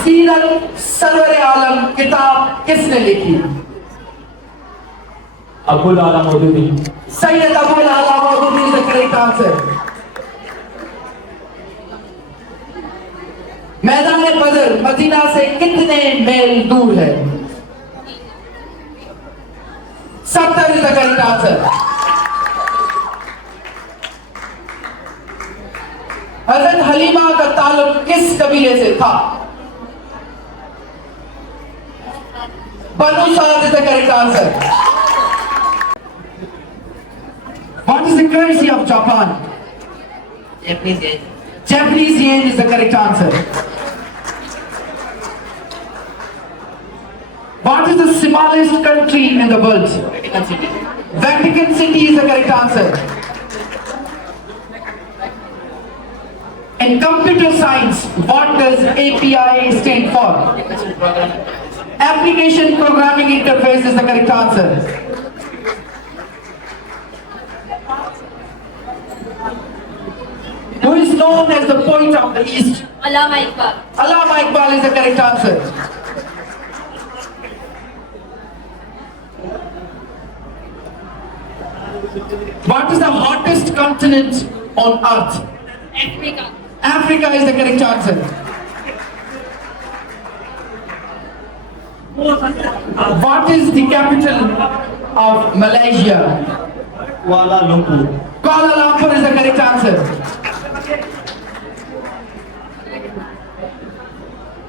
सीरत सरवर आलम किताब किसने लिखी? अबुल आला मौदूदी. सैयद अबुल आला Maududi is the correct answer. मैदान बदर मदीना से कितने मील दूर है? 70 is the correct answer. हजरत हलीमा का ताल्लुक किस कबीले से था? बनु साद is the correct answer. What is the currency of Japan? Japanese yen. Japanese yen is the correct answer. What is the smallest country in the world? Vatican City. Vatican City is the correct answer. In computer science, what does API stand for? Application Programming Interface is the correct answer. Who is known as the poet of the East? Allama Iqbal. Allama Iqbal is the correct answer. What is the hottest continent on earth? Africa. Africa is the correct answer. What is the capital of Malaysia? Kuala Lumpur. Kuala Lumpur is the correct answer.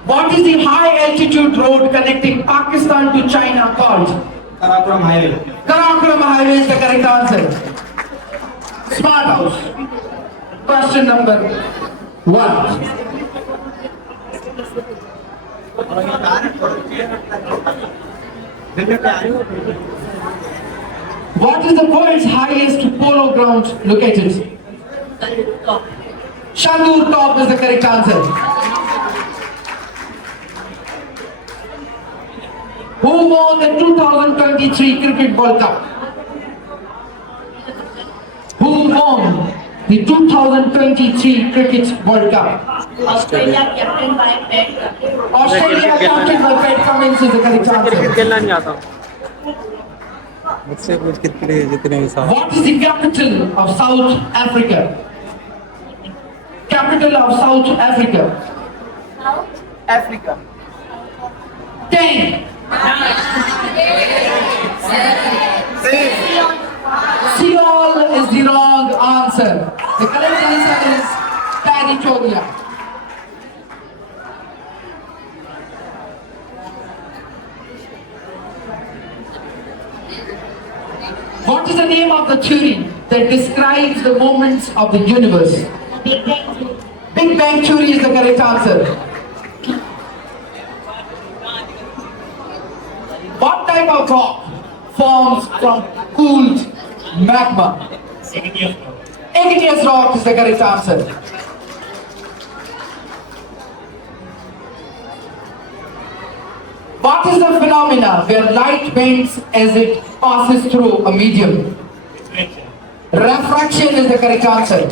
What is the high altitude road connecting Pakistan to China called? Karakoram Highway. Karakoram Highway is the correct answer. Smart House. Question number 1. What is the world's highest polo ground located? Shandur Top is the correct answer. Who won the 2023 Cricket World Cup? Who won the 2023 Cricket World Cup? Australia captain by Pat Cummins. Australia captain by Pat Cummins is the correct answer. खेलना नहीं आता मुझसे कुछ कितने जितने भी साथ What is the capital of South Africa? Capital of South Africa. Africa 10. Seoul is the wrong answer. The correct answer is Territoria. name of the theory that describes the movements of the universe? Big Bang Theory. Big Bang Theory is the correct answer. What type of rock forms from cooled magma? Igneous rock is the correct answer. What is the phenomena where light bends as it passes through a medium? Refraction is the correct answer.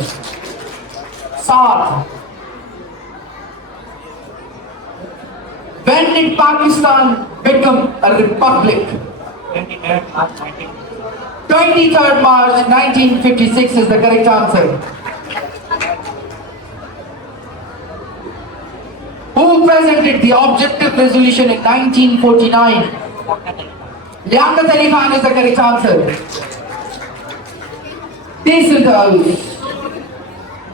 South. When did Pakistan become a republic? 23rd March 1956 is the correct answer. Who presented the objective resolution in 1949? Liaquat Ali Khan is the correct answer. Decent house.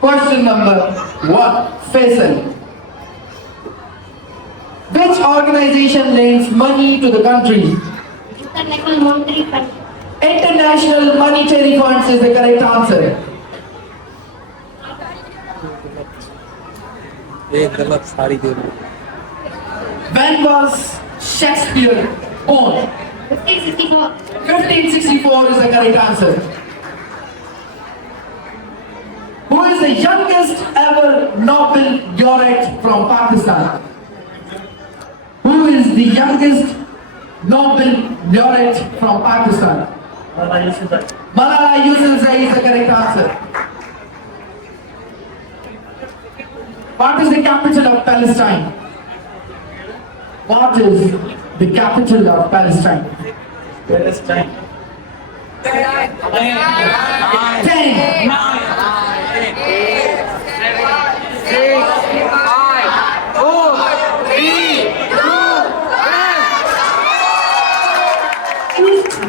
Question number 1. Faisal. Which organization lends money to the country? International Monetary Fund. International Monetary Funds is the correct answer. एक गलत साड़ी दे रही When was Shakespeare born? 1564. 1564 is the correct answer. Who is the youngest ever Nobel laureate from Pakistan? Who is the youngest Nobel laureate from Pakistan? Malala Yousafzai is the correct answer. What is the capital of Palestine? What is the capital of Palestine? 10.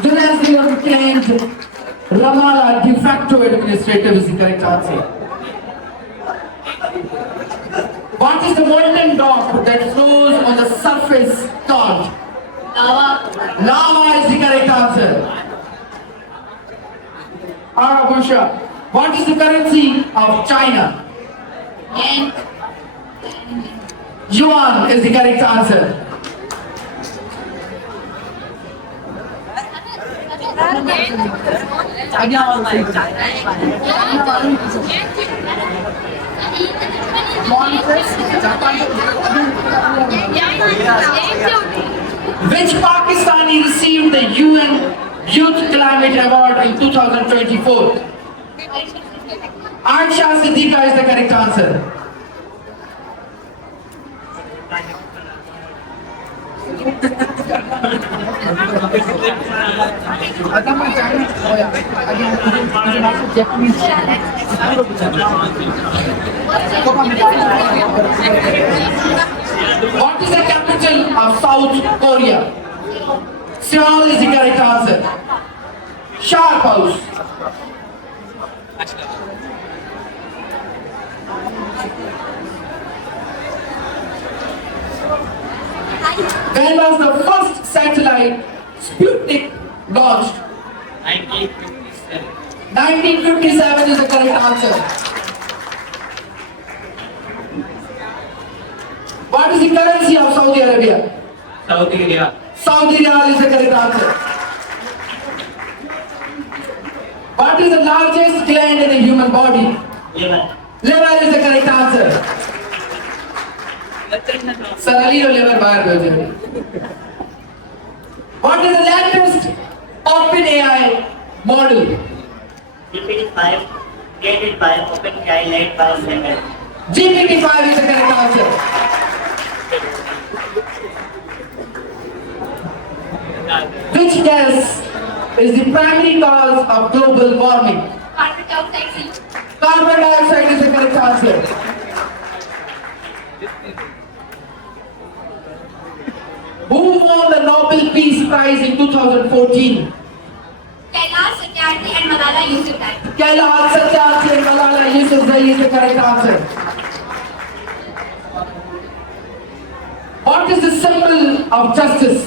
Dynasty of claimed Ramallah de facto administrator is the correct answer. What is the molten rock that flows on the surface called? Lava. Lava is the correct answer. Busha. What is the currency of China? Yen. Yuan is the correct answer. Which Pakistani received the UN Youth Climate Award in 2024? Aisha Siddiqa is the correct answer. What is the capital of South Korea? Seoul is the correct answer. Sharp House. When was the first satellite Sputnik launched? 1957. 1957 is the correct answer. What is the currency of Saudi Arabia? Saudi Arabia. Saudi Riyal is the correct answer. What is the largest gland in a human body? Liver is the correct answer. Saralino liver bahar bhej. What is the latest OpenAI model? GPT-5 created by OpenAI led by Seven. GPT-5 is the correct answer. Which gas is the primary cause of global warming? Carbon dioxide. Carbon dioxide is the correct answer. Who won the Nobel Peace Prize in 2014? Kailash Satyarthi and Malala Yousafzai. Kailash Satyarthi and Malala Yousafzai is the correct answer. What is the symbol of justice?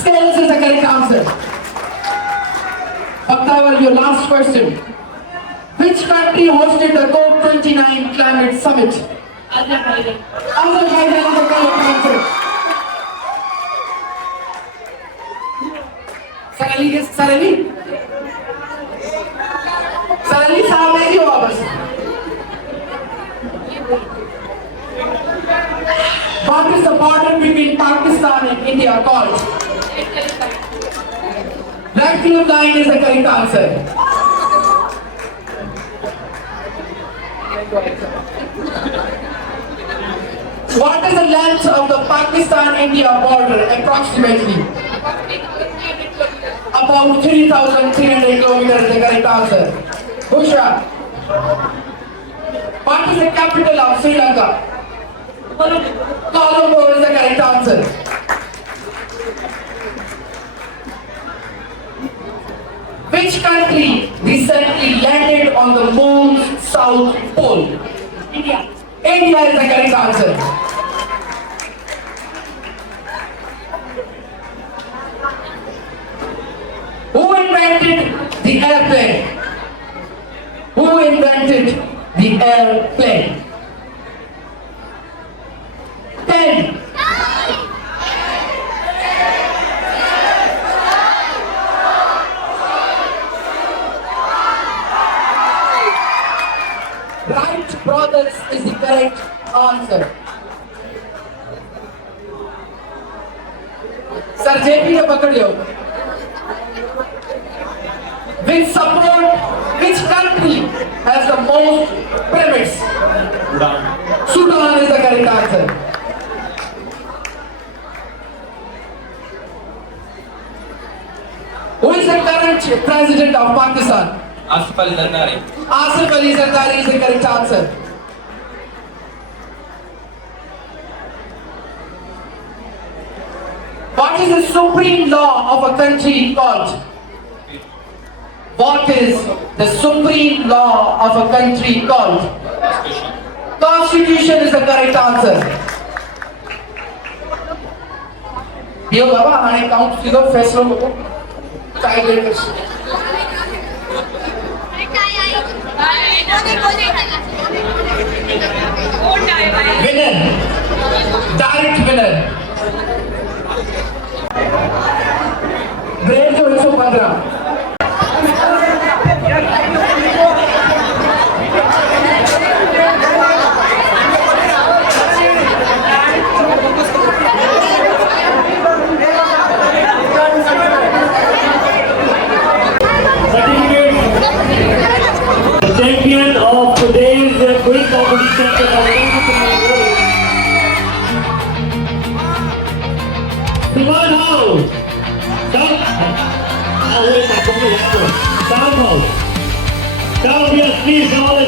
Scales is the correct answer. Octaver, your last question. Which country hosted the COP29 climate summit? Azerbaijan. Azerbaijan is the correct answer. Sarali साहब नहीं हो वापस. What is the border between Pakistan and India called? Red Film Line is the correct answer. What is the length of the Pakistan-India border approximately? About 3,300 kilometers is the correct answer. Bushra. What is the capital of Sri Lanka? Colombo is the correct answer. Which country recently landed on the moon's south pole? India. India is the correct answer. Who invented the airplane? Who invented the airplane? 10. Wright brothers is the correct answer. Sir, JP ने पकड़ लियो. Which country has the most pyramids? Sudan is the correct answer. Who is the current president of Pakistan? Asif Ali Zardari. Asif Ali Zardari is the correct answer. What is the supreme law of a country called? What is the supreme law of a country called? Constitution is the correct answer. Yo baba, hane count kido faislo ko. Silence. Winner. Direct winner. Grade जो 115. Champion of today's quiz competition. Simon House. South House. South, yes, please, all the